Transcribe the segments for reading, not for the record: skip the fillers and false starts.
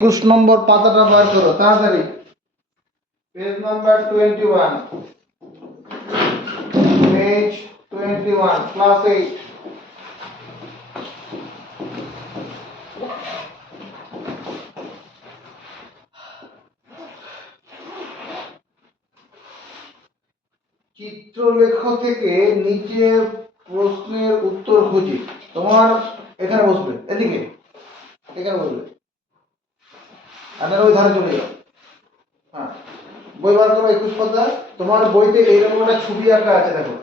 21 নম্বর পাতাটা বার করো তাড়াতাড়ি। Page number 21, page 21, class 8। চিত্রলেখ থেকে নিচের প্রশ্নের উত্তর খুঁজি। তোমার এখানে বসবে, এদিকে এখানে বসবে, আর ওই ধারে চলে যাও। হ্যাঁ, বই বার করো 21 পাতা। তোমার বইতে এইরকম একটা ছবি আঁকা আছে, দেখো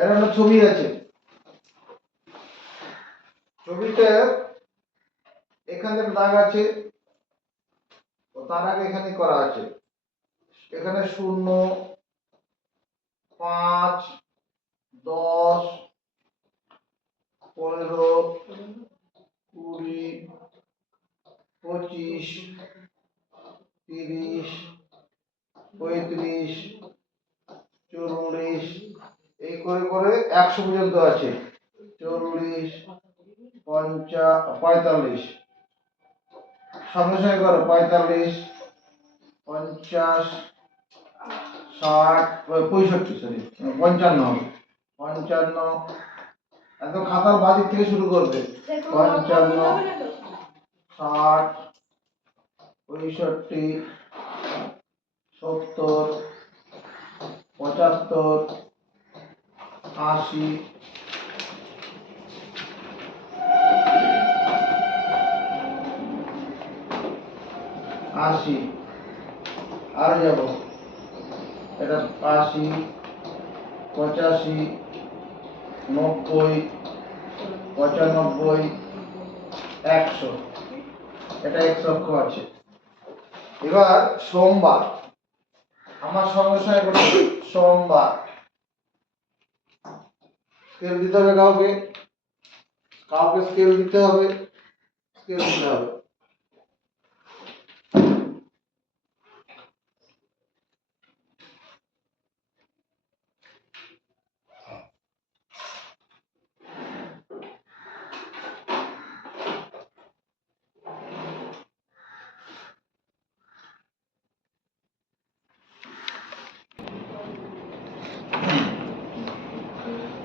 এরকম একটা ছবি আছে। ছবিতে এখানে দাগ আছে, তার আগে এখানে করা আছে, এখানে 0, 5, 10, 15, 20, 25, 30, 35, 40, এই করে করে 100 পর্যন্ত আছে। 40, 50, 45, সঙ্গে সঙ্গে করো। 45, 50, 60, 65, সরি 55, 55, একদম খাতার বাদিক থেকে শুরু করবে। 55, 60, 65, 70, 75, 80, 80, আর যাব এটা 80, 85, 90, 95, 100, এটা 100 অক্ষ আছে। এবার সোমবার, আমার সঙ্গে সঙ্গে বলুন, সোমবার। স্কেল দিতে হবে, কাউকে কাউকে স্কেল দিতে হবে, স্কেল দিতে হবে।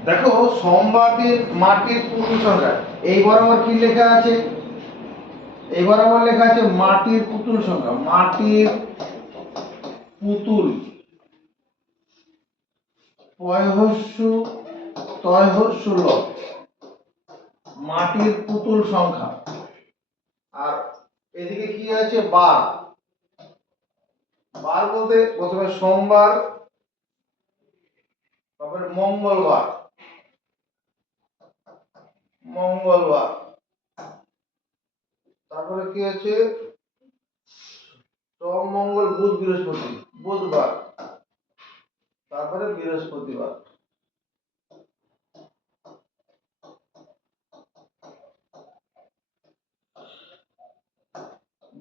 দেখো সোমবারের মাটির পুতুল সংখ্যা, এইবার আমার কি লেখা আছে, এইবার আমার লেখা আছে মাটির পুতুল সংখ্যা। মাটির পুতুল, পয়হস্যু তয়হস্যু ল, মাটির পুতুল সংখ্যা। আর এদিকে কি আছে, বার। বার বলতে প্রথমে সোমবার, তারপরে মঙ্গলবার, মঙ্গলবার, তারপরে কি আছে, সোম মঙ্গল বুধ বৃহস্পতি, বুধবার, তারপরে বৃহস্পতিবার।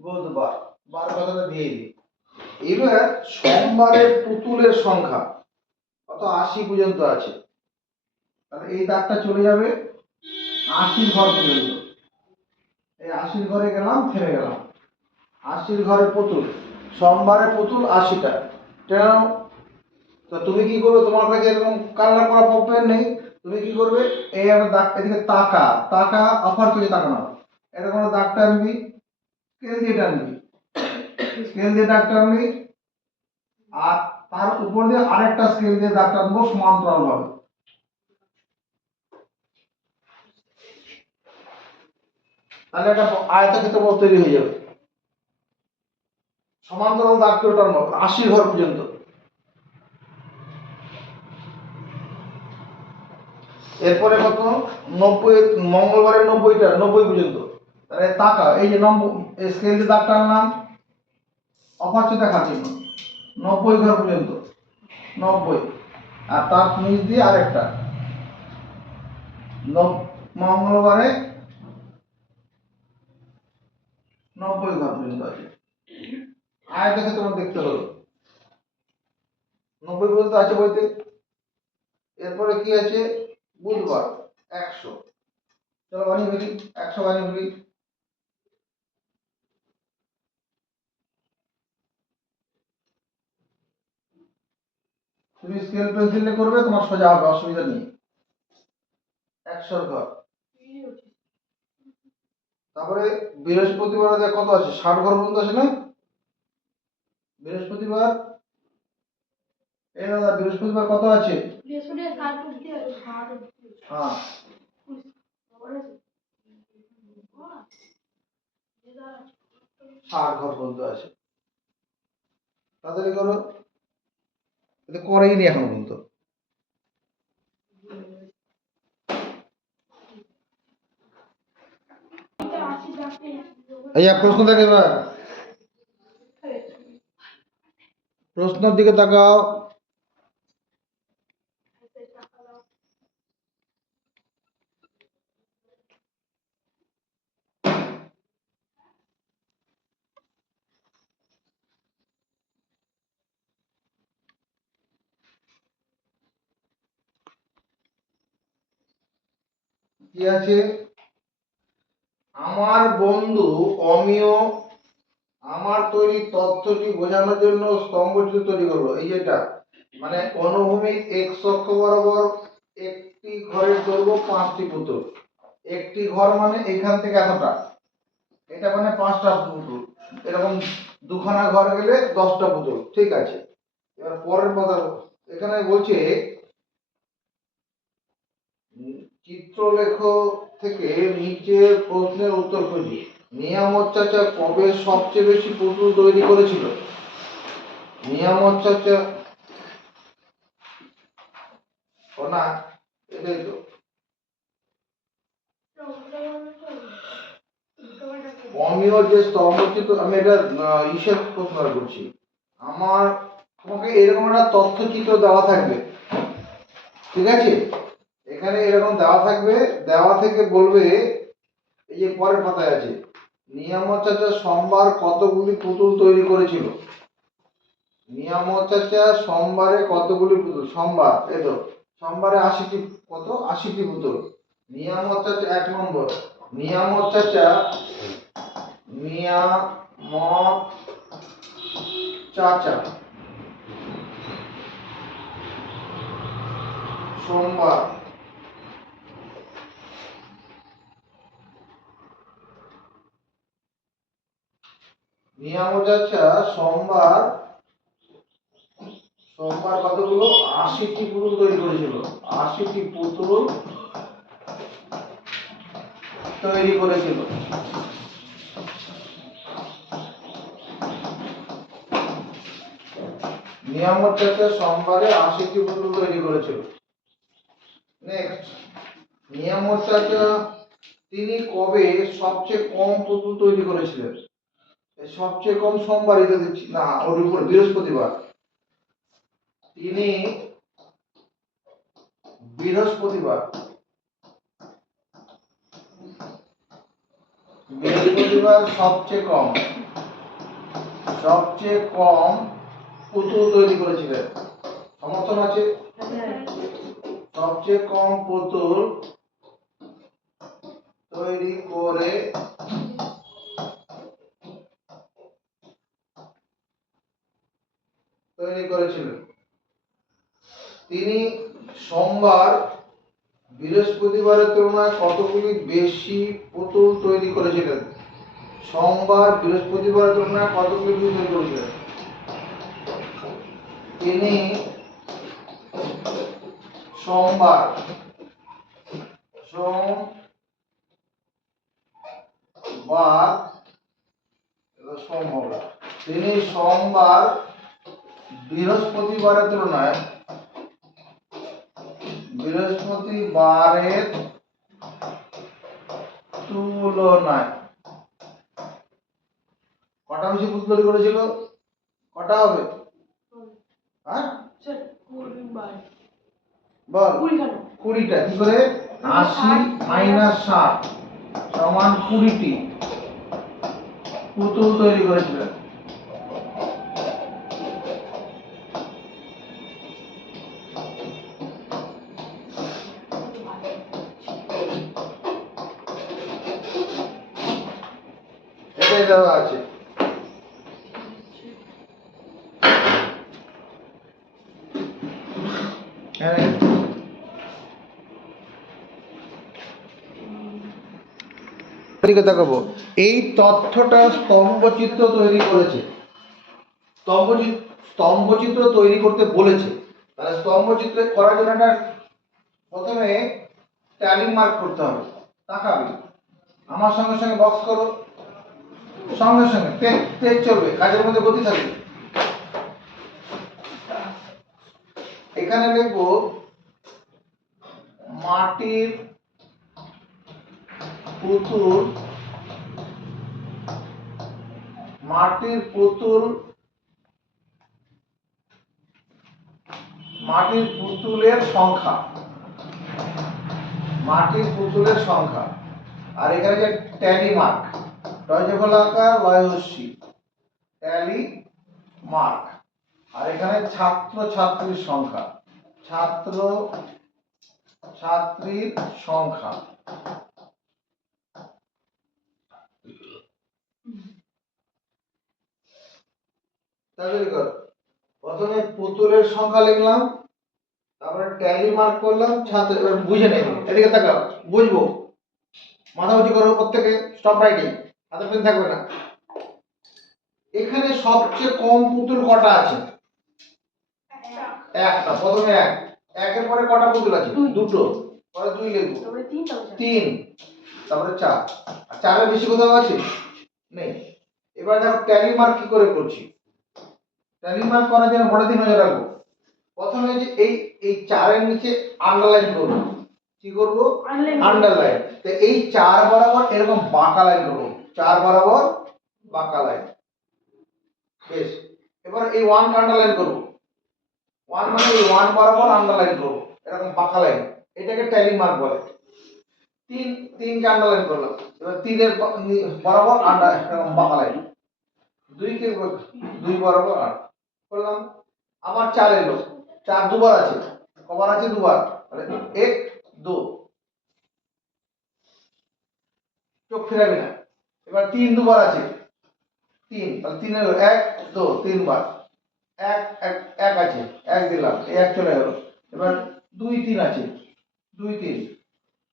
বুধবার, বার কথাটা দিয়ে দিই। এবার সোমবারের পুতুলের সংখ্যা কত, 80 পর্যন্ত আছে। তাহলে এই দাগটা চলে যাবে 80 ঘর পর্যন্ত। এই 80 ঘরে গেলাম, থেমে গেলাম। 80 ঘরের পুতুল, সোমবারের পুতুল 80টা। কেন? তো তুমি কি করবে, তোমার কাছে এরকম কালার করা পেন নেই, তুমি কি করবে, এই একটা দাগ, এদিকে তাকা তাকা, অফার চলে তাকানো, এরকম দাগ টানবি, স্কেল দিয়ে টানবি, স্কেল দিয়ে দাগ টানবি, আর তার উপর দিয়ে আরেকটা স্কেল দিয়ে দাগ টানবো সমান্তরাল ভাবে। তাহলে একটা আয়তক্ষেত্র তৈরি হয়ে যাবে। সমান্তরাল দাগ করে টানবো 80 ঘর পর্যন্ত। এরপরে কত, 90, মঙ্গলবারের 90টা, 90 পর্যন্ত। তাহলে তাকা, এই যে স্কেল দিয়ে দাগ টানলাম অপাচ্য দেখার জন্য, 90 ঘর পর্যন্ত, 90, আর তার নিচ দিয়ে আরেকটা মঙ্গলবারে 90 ঘর পর্যন্ত আছে। আয়তক্ষেত্র দেখতে হলো 90 পর্যন্ত আছে বইতে। এরপরে কি আছে, বুধবার, 100। চলো বানিয়ে ফেলি, 100 বানিয়ে ফেলি। তুমি স্কেল পেন্সিল দিয়ে করবে, তোমার সোজা হবে, অসুবিধা নেই। 100 ঘর। তারপরে বৃহস্পতিবার কত আছে? 60 ঘর পর্যন্ত আছে না? বৃহস্পতিবার, এই দাদা বৃহস্পতিবার কত আছে? হ্যাঁ, 60 ঘর পর্যন্ত আছে। তাড়াতাড়ি করো, এটা করেই নি এখন পর্যন্ত। আচ্ছা, প্রশ্ন দেখে এবার, প্রশ্নের দিকে তাকাও। কি আছে? আমার বন্ধু অমিয় আমার তৈরি তথ্যটি বোঝানোর জন্য স্তম্ভচিত্র তৈরি করলো। এই যেটা মানে অনুভূমিক এক্স অক্ষ বরাবর একটি ঘরের দৈর্ঘ্য 5টি পুতুল। একটি ঘর মানে এখান থেকে এতটা, এটা মানে 5টা পুতুল। এরকম দুখানা ঘর গেলে 10টা পুতুল। ঠিক আছে, এবার পরের কথা এখানে বলছে চিত্রলেখ থেকে নিচের প্রশ্নের উত্তর খুঁজি। নিয়ামত চাচা কবে সবচেয়ে বেশি পুতুল তৈরি করেছিল? নিয়ামত চাচা না, এটাই তো অমিয় যে স্তম্ভচিত্র, আমি এটা হিসেব প্রশ্ন করছি। আমার তোমাকে এরকম একটা তথ্যচিত্র দেওয়া থাকবে, ঠিক আছে? এখানে এরকম দেওয়া থাকবে, দেওয়া থেকে বলবে, এই যে পরের পাতায় আছে, নিয়ামত চাচা সোমবার কতগুলি পুতুল তৈরি করেছিল? নিয়ামত চাচা সোমবারে কতগুলি পুতুল? সোমবার, এই তো সোমবারে 80টি, কত? 80টি পুতুল। নিয়ামত চাচা 1 নম্বর, নিয়ামত চাচা নিয়ামত চাচা সোমবার নিয়ামত চাচা সোমবার কতগুলো? 80টি পুতুল তৈরি করেছিল। 80টি পুতুল তৈরি করেছিল। নিয়ামত চাচা সোমবারে 80টি পুতুল তৈরি করেছিল। নেক্সট, নিয়ামত চাচা তিনি কবে সবচেয়ে কম পুতুল তৈরি করেছিলেন? সবচেয়ে কম সোমবারই তো দিচ্ছি না, ওর উপর বৃহস্পতিবার। তিনি বৃহস্পতিবার সবচেয়ে কম পুতুল তৈরি করেছিলেন। সমর্থন আছে? সবচেয়ে কম পুতুল তৈরি করেছিলেন। তিনি সোমবার বৃহস্পতিবারের তুলনায় কতগুলি বেশি পুতুল তৈরি করেছিলেন? সোমবার বৃহস্পতিবারের তুলনায় কতগুলি পুতুল তৈরি করেছিলেন? তিনি সোমবার তিনি সোমবার বৃহস্পতিবারের তুলনায় কটা বেশি পুতুল তৈরি করেছিল? কটা হবে? হ্যাঁ বল। 20টা। কি করে? 80 মাইনাস 60 সমান 20টি পুতুল তৈরি করেছিলেন। দেওয়া আছে। হ্যাঁ, দিকে তাকাবো। এই তথ্যটা স্তম্ভচিত্র তৈরি করেছে, স্তম্ভচিত্র তৈরি করতে বলেছে। তাহলে স্তম্ভচিত্র করার জন্য একটা প্রথমে ট্যালি মার্ক করতে হবে। তাকাবি, আমার সঙ্গে সঙ্গে বক্স করো, সঙ্গে সঙ্গে তেজ তেজ চলবে, কাজের মধ্যে গতি থাকবে। এখানে লিখবো মাটির পুতুল, মাটির পুতুল, মাটির পুতুলের সংখ্যা, মাটির পুতুলের সংখ্যা। আর এখানে যে ট্যালি মার্ক, টয়জফলাকার লয়হস্যি, ট্যালি মার্ক। আর এখানে ছাত্র ছাত্রীর সংখ্যা, ছাত্র ছাত্রীর সংখ্যা। তাহলে প্রথমে পুতুলের সংখ্যা লিখলাম, তারপরে ট্যালি মার্ক করলাম, ছাত্র। এবার বুঝে নেব, এদিকে তাকাও, বুঝবো। মাথা উঁচু করো প্রত্যেকে, স্টপ রাইটিং, হাতে পেন থাকবে না। এখানে সবচেয়ে কম পুতুল কটা আছে? একটা। প্রথমে এক, একের পরে কটা পুতুল আছে? দুটো। পরে দুই লিখবো, তিন, তারপরে চার। আর চারের বেশি কোথাও আছে? নেই। এবার দেখো ট্যালি মার্ক কি করে করছি। ট্যালি মার্ক করার জন্য বড় দিন নজর রাখবো। প্রথমে যে এই এই চারের নিচে আন্ডারলাইন করব। কি করব? আন্ডারলাইন। তো এই চার বরাবর এরকম বাঁকা লাইন করব, চার বরাবর বাঁকা লাইন। বেশ, এবার এই ওয়ান আন্ডারলাইন করব। ওয়ান মানে এই ওয়ান বরাবর আন্ডারলাইন করব, এরকম বাঁকা লাইন। এটাকে ট্যালি মার্ক বলে। তিন, তিনকে আন্ডারলাইন করলাম। এবার তিনের বরাবর এরকম বাঁকা লাইন। দুইকে দুই বরাবর আর করলাম। আবার চার এলো, চার দুবার আছে, কবার আছে? দুবার। তাহলে এক, দু, চোখ ফেরাবি না। এবার তিন দুবার আছে, তিন, তাহলে তিন এলো, এক, দু, তিনবার। এক এক এক আছে, এক দিলাম, এই এক চলে গেল। এবার দুই তিন আছে, দুই তিন,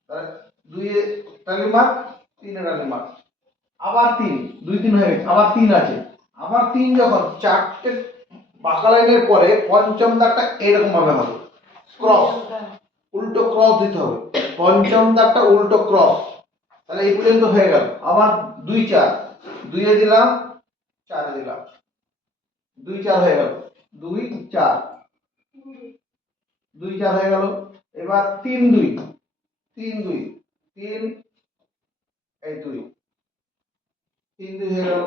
তাহলে দুই টালি মার্ক, তিনে টালি মার্ক। আবার তিন, দুই তিন হয়ে গেছে, আবার তিন আছে। আবার তিন যখন চারটে বাঁকা লাইনের পরে পঞ্চম দাগটা এরকম ভাবে হবে, ক্রস, উল্টো ক্রস দিতে হবে। পঞ্চম দাগটা উল্টো ক্রস। তাহলে এই পর্যন্ত হয়ে গেল। আবার দুই চার, দুইয়ে দিলাম, চারে দিলাম, দুই চার হয়ে গেল, দুই চার, দুই চার হয়ে গেল। এবার তিন দুই, তিন দুই, তিন, এই দুই, তিন দুই হয়ে গেল।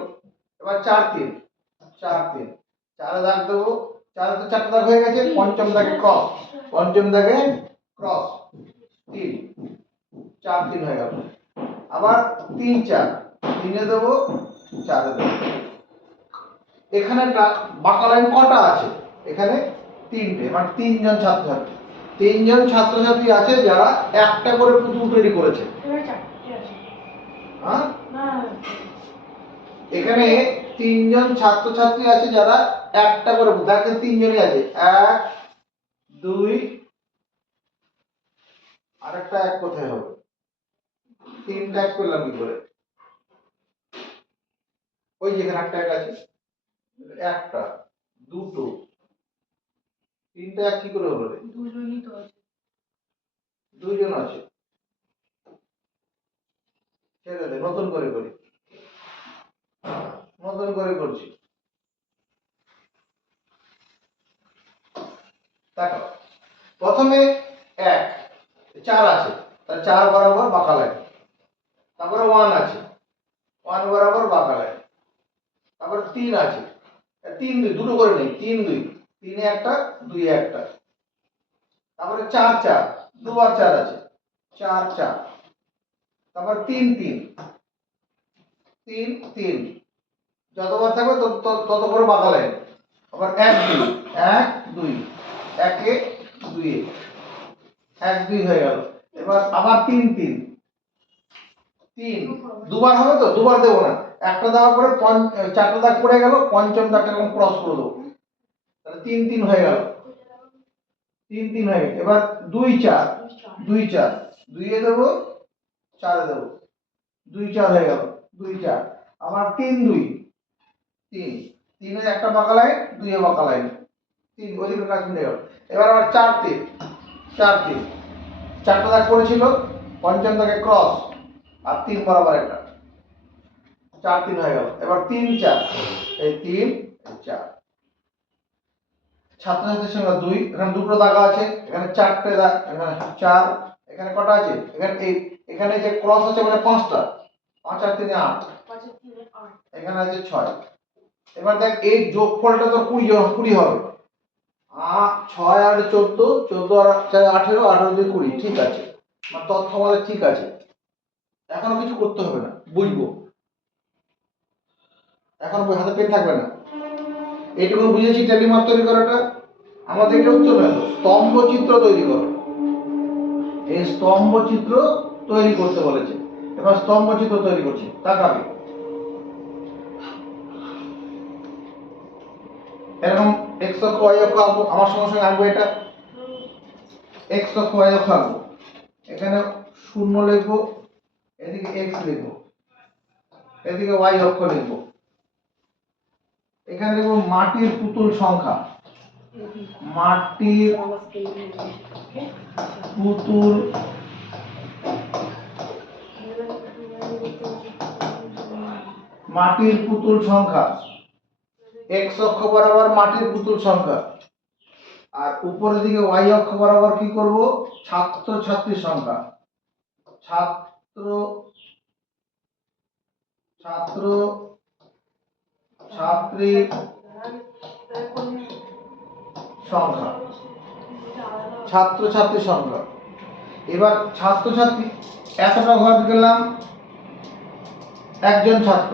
এবার চার তিন, চার তিন, চারে দাগ দেবো। চারে তো চারটা দাগ হয়ে গেছে, পঞ্চম দাগে ক্রস, পঞ্চম দাগে ক্রস, তিন, চার তিন হয়ে গেল। আবার তিন চার, তিনে দেবো, চারে দেবো। এখানে বাঁকা লাইন কটা আছে? এখানে তিনটে, মানে তিনজন ছাত্রছাত্রী, তিনজন ছাত্রছাত্রী আছে যারা একটা করে পুতুল তৈরি করেছে। হ্যাঁ, এখানে তিনজন ছাত্রছাত্রী আছে যারা একটা করে, দেখেন তিনজনই আছে, এক, দুই, আরেকটা এক কোথায় হবে? তিনটা এক করলাম কি করে? ওই যেখানে একটা এক আছে, একটা, দুটো, তিনটা এক কি করে হলো রে? দুজনই তো আছে, দুইজন আছে। ছেড়ে দে, নতুন করে করি, নতুন করে করছি। দেখো প্রথমে এক, চার আছে, তার চার বরাবর বাঁকা লাইন। তারপরে ওয়ান আছে, ওয়ান বরাবর বাঁকা লাইন। তারপরে তিন আছে, তিন দুই, দুটো করে নেই, তিন দুই, তিনে একটা, দুই একটা। তারপরে চার চার, দুবার চার আছে, চার চার। তারপর তিন তিন, তিন তিন, যতবার থাকবে তত করে বাঁকা লাইন। আবার এক দুই, এক দুই, একে দুই, এক দুই হয়ে গেল। এবার আবার তিন তিন, তিন দুবার হবে তো, দুবার দেবো না, একটা দেওয়ার পরে চারটা দাগ পড়ে গেল, পঞ্চম দাগটা এরকম ক্রস করে দেবো, তাহলে 3 3 হয়ে গেল, 3 3 হয়ে গেল। এবার 2 4 2 4 2 এ দেবো, 4 এ দেবো, 2 4 হয়ে গেল, 2 4। আবার 3 2 3 3 এ একটা বাঁকা লাইন, 2 এ বাঁকা লাইন, 3 ওইদিকে কাজ মিলে গেল। এবার আবার 4 3 4 3 চারটা দাগ পড়েছিল, পঞ্চম দাগে ক্রস আর 3 বরাবর একটা, 4 3 হয়ে গেল। এবার 3 4 এই 3 4। ছাত্রছাত্রীর সংখ্যা 2, এখানে দুটো দাগ আছে, এখানে 4টে দাগ, এখানে 4, এখানে কটা আছে, এখানে যে ক্রস আছে মানে 5টা, 5 আর 3 8, এখানে আছে 6। এবার দেখ এই যোগফলটা তো 20 হবে, 6 আর 14, 14 আর 4 18, 18 দিয়ে 20, ঠিক আছে, মানে তথ্য আমাদের ঠিক আছে, এখনো কিছু করতে হবে না, বুঝবো, এখন হাতে পেন থাকবে না, এইটুকু বুঝেছি। ট্যালি মার্ক তৈরি করাটা আমাদের এটা উত্তর হলো স্তম্ভ চিত্র তৈরি করো, এই স্তম্ভ চিত্র তৈরি করতে বলেছে। এবার স্তম্ভ চিত্র তৈরি করছি, তাকাবে এরকম x অক্ষ y অক্ষ আঁকবো, আমার সঙ্গে সঙ্গে আঁকবো, এটা x অক্ষ y অক্ষ আঁকবো, এখানে 0 লিখবো, এদিকে x লিখবো, এদিকে y অক্ষ লিখবো, এখানে লিখবো মাটির পুতুল সংখ্যা, মাটির পুতুল সংখ্যা, x অক্ষ বরাবর মাটির পুতুল সংখ্যা, আর উপরের দিকে y অক্ষ বরাবর কি করব, ছাত্র ছাত্রীর সংখ্যা, ছাত্র ছাত্র ছাত্রীর সংখ্যা, ছাত্র ছাত্রীর সংখ্যা। এবার ছাত্র ছাত্রী এতটা ঘর গেলাম একজন ছাত্র,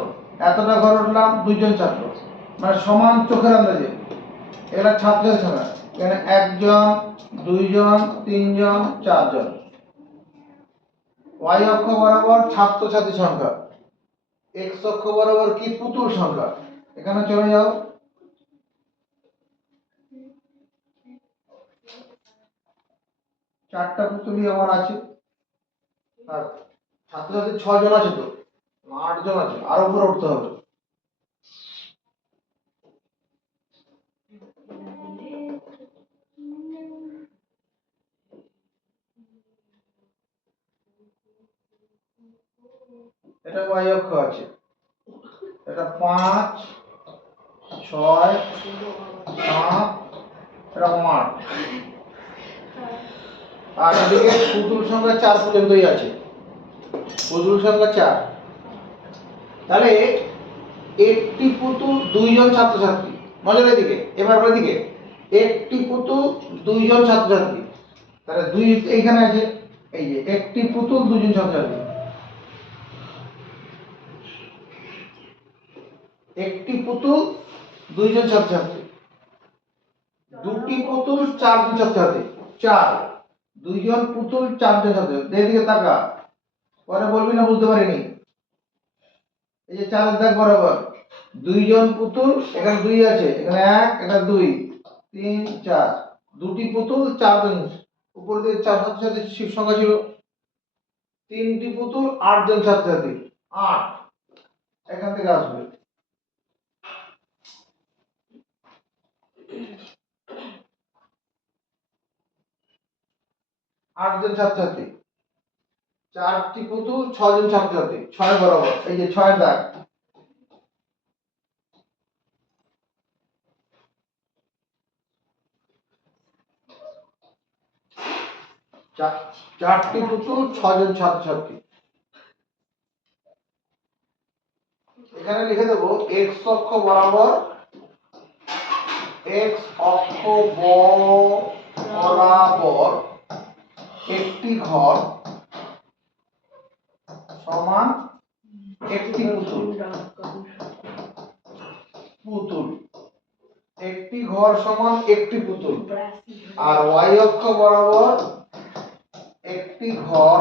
এতটা ঘর উঠলাম দুইজন ছাত্র, মানে সমান চোখের আন্দাজে, এরা ছাত্রের সংখ্যা, এখানে 1 জন 2 জন 3 জন 4 জন। y অক্ষ বরাবর ছাত্র ছাত্রী সংখ্যা, x অক্ষ বরাবর কি পুতুল সংখ্যা, এখানে চলে যাও, চারটা পুতুলই আমার আছে, আর ছাত্রছাত্রী 6 জন আছে, তো 8 জন আছে, আর উপরে উঠতে হবে। এটা y অক্ষ আছে, এটা 5 6 7 এরকম 8, আর এদিকে পুতুল সংখ্যা 4 পর্যন্তই আছে, পুতুল সংখ্যা 4। তাহলে একটি পুতুল 2 জন ছাত্রছাত্রী, নজর এদিকে, এবার এদিকে একটি পুতুল 2 জন ছাত্রছাত্রী, তাহলে 2 এইখানে আছে, এই যে একটি পুতুল 2 জন ছাত্রছাত্রী, একটি পুতুল 2 জন ছাত্রছাত্রী, দুটি পুতুল 4 জন ছাত্রছাত্রী, 4, 2 জন পুতুল 4 জন ছাত্রছাত্রী, এদিকে তাকা, পরে বলবি না বুঝতে পারিনি, এই যে 4 দাগ বরাবর 2 জন পুতুল, এখানে 2 আছে, এখানে 1, এটা 2 3 4, দুটি পুতুল 4 জন, উপরে দিকে 4 ছাত্রছাত্রীর সংখ্যা ছিল, তিনটি পুতুল 8 জন ছাত্রছাত্রী, 8 এখান থেকে আসবে, 8 জন ছাত্রছাত্রী, চারটি পুতুল 6 জন ছাত্রছাত্রী, 6 বরাবর, এই যে 6 দাগ, চারটি পুতুল 6 জন ছাত্রছাত্রী। এখানে লিখে দেব x অক্ষ বরাবর, x অক্ষ বরাবর একটি ঘর সমান একটি পুতুল, একটি ঘর সমান একটি পুতুল, আর y অক্ষ বরাবর একটি ঘর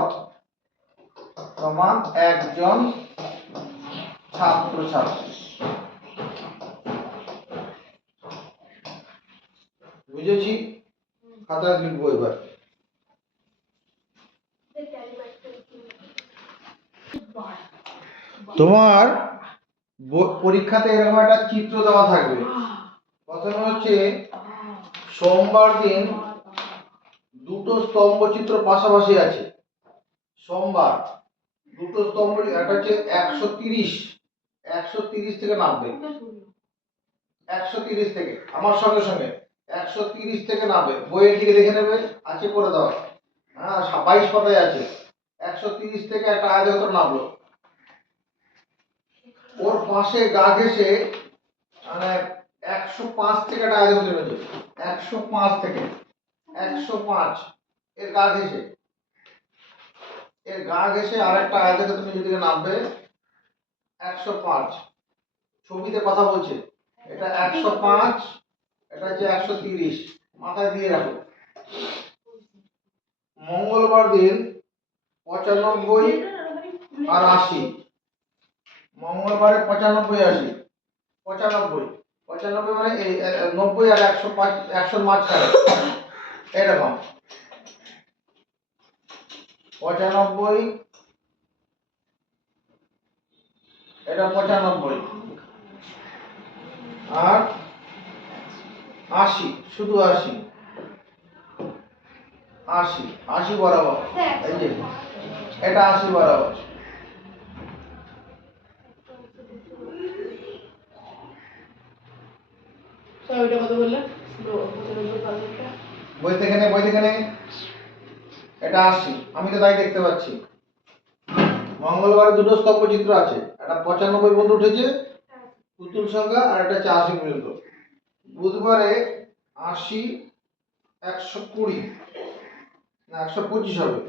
সমান একজন ছাত্র ছাত্রী। বুঝেছি? খাতায় লিখবো এবার। তোমার পরীক্ষাতে এরকম একটা চিত্র দেওয়া থাকবে। প্রথমে হচ্ছে সোমবার দিন দুটো স্তম্ভ চিত্র পাশাপাশি আছে। সোমবার দুটো স্তম্ভ, একটা হচ্ছে 130 থেকে নামবে, 130 থেকে আমার সঙ্গে সঙ্গে 130 থেকে নামবে, বইয়ের দিকে দেখে নেবে, আছে করে দেওয়া। হ্যাঁ, 22 পাতায় আছে। 130 থেকে একটা আয়তক্ষেত্র নামলো, ওর পাশে গা ঘেঁষে মানে 105 থেকে একটা আয়তক্ষেত্র নেমেছে, 105 থেকে 105 এর গা ঘেঁষে, এর গা ঘেঁষে আরেকটা আয়তক্ষেত্র নিচের দিকে নামবে 105। ছবিতে কথা বলছে, এটা 105, এটা হচ্ছে 130, মাথায় দিয়ে রাখো। মঙ্গলবার দিন 95 আর 80, মঙ্গলবারে 95 80, 95 মানে এই 90 আর 105, 100 মাঝখানে এরকম 95, এটা 95 আর 80, শুধু 80, 80 বরাবর, এই যে এটা 80 বরাবর। বই থেকে নে, এটা 80, আমি তো তাই দেখতে পাচ্ছি। মঙ্গলবারে দুটো স্তম্ভ চিত্র আছে, একটা 95 পর্যন্ত উঠেছে পুতুল সংখ্যা, আর একটা 80 পর্যন্ত। বুধবারে 80, 120 না 125 হবে,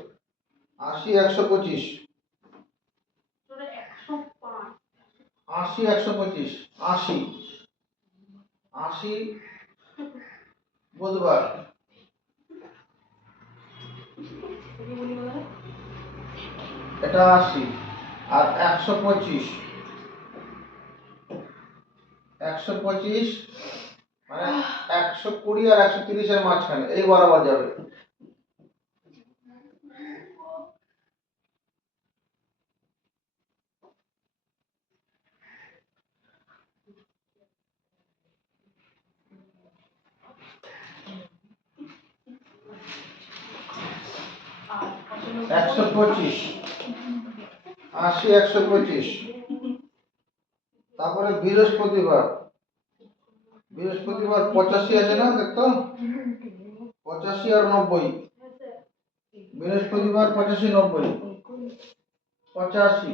80 125, 80 125, 80 বুধবার, এটা 80 আর 125, 125 মানে 120 আর 130 এর মাঝখানে, এই বরাবর যাবে। একশো 80 125। তারপরে বৃহস্পতিবার 85 আছে না, দেখতো 85 আর 90, বৃহস্পতিবার 85 90, 85,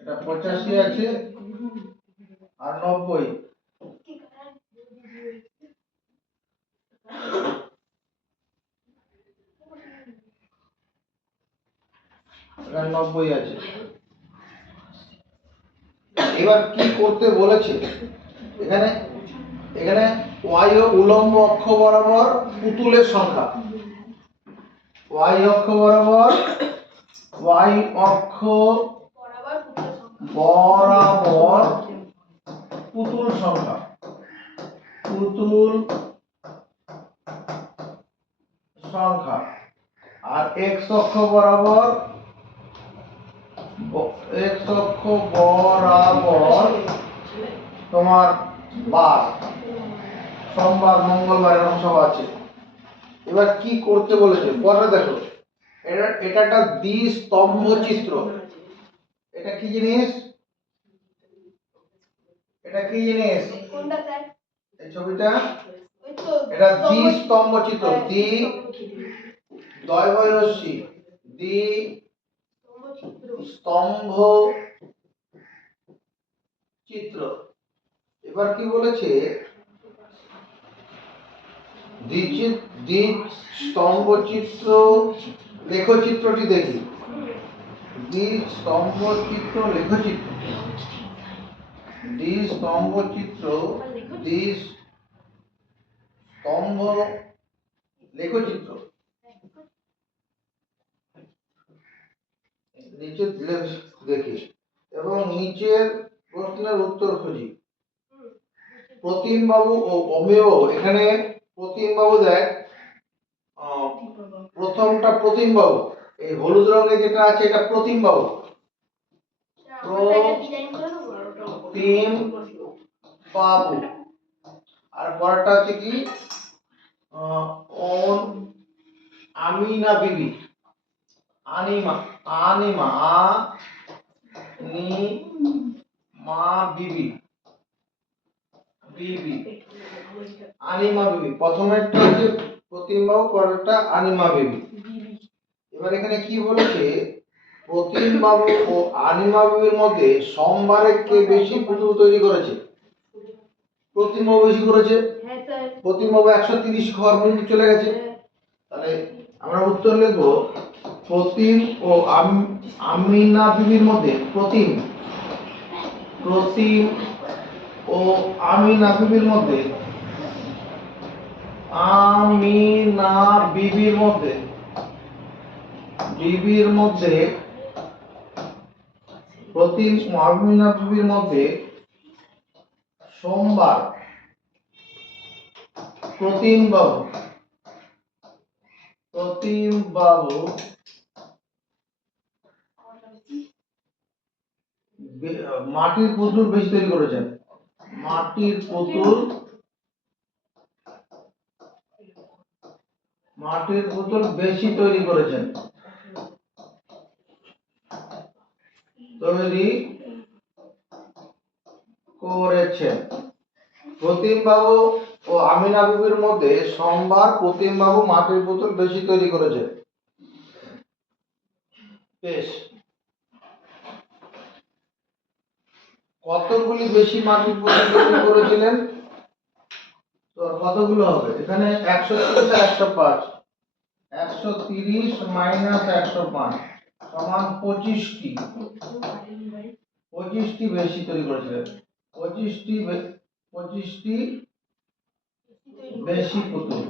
এটা 85 আছে আর 90, এটা 90 আছে। এবার কি করতে বলেছে, এখানে এখানে y ও উলম্ব অক্ষ বরাবর পুতুলের সংখ্যা, y অক্ষ বরাবর, y অক্ষ বরাবর পুতুল সংখ্যা, পুতুল সংখ্যা, আর x অক্ষ বরাবর, x অক্ষ বরাবর তোমার বার, সোমবার মঙ্গলবার এরকম সব আছে। এবার কি করতে বলেছে পরে দেখো, এটা একটা দ্বিস্তম্ভ চিত্র। এটা কি জিনিস, এটা কি জিনিস, এই ছবিটা, এটা দ্বিস্তম্ভ চিত্র, দ্বি দয়বয়সী, দ্বি স্তম্ভ চিত্র। এবার কি বলেছে, দ্বি স্তম্ভ চিত্র, লেখচিত্রটি দেখি, দ্বি স্তম্ভ চিত্র লেখচিত্র, দ্বি স্তম্ভ চিত্র, দ্বি স্তম্ভ লেখচিত্র নিচে দেখি এবং নিচের প্রশ্নের উত্তর খুঁজি। প্রতিমবাবু ও অমিয়বাবু, এখানে প্রতিমবাবু দেখ, প্রথমটা প্রতিমবাবু, এই হলুদ রঙে যেটা আছে এটা প্রতিমবাবু। প্রতিমবাবু। আর পরেরটা হচ্ছে কি আমিনা বিবি, আনিমা, আনিমা, মা বিবি, বিবি, আনিমা বিবি। প্রথমেরটা হচ্ছে প্রতিমবাবু, পরেরটা আনিমা বিবি। এবার এখানে কি বলেছে, প্রতিমবাবু ও আনিমা বিবির মধ্যে সোমবারে কে বেশি পুতুল তৈরি করেছে? প্রতিমবাবু বেশি করেছে। প্রতিমবাবু 130 ঘর পর্যন্ত চলে গেছে। তাহলে আমরা উত্তর লিখব, প্রতিম ও আমিনা বিবির মধ্যে প্রতিম ও আমিনা বিবির মধ্যে প্রতিম ও আমিনা বিবির মধ্যে সোমবার প্রতিমবাবু মাটির পুতুল বেশি তৈরি করেছেন। মাটির পুতুল বেশি তৈরি করেছেন। প্রতিমবাবু ও আমিনা বিবির মধ্যে সোমবার প্রতিমবাবু মাটির পুতুল বেশি তৈরি করেছেন। বেশ, কতগুলি বেশি মাটির পুতুল তৈরি করেছিলেন? তো কতগুলো হবে এখানে? 130 আর 105। 130 মাইনাস 105 সমান 25টি। 25টি বেশি তৈরি করেছিলেন। 25টি বেশি পুতুল।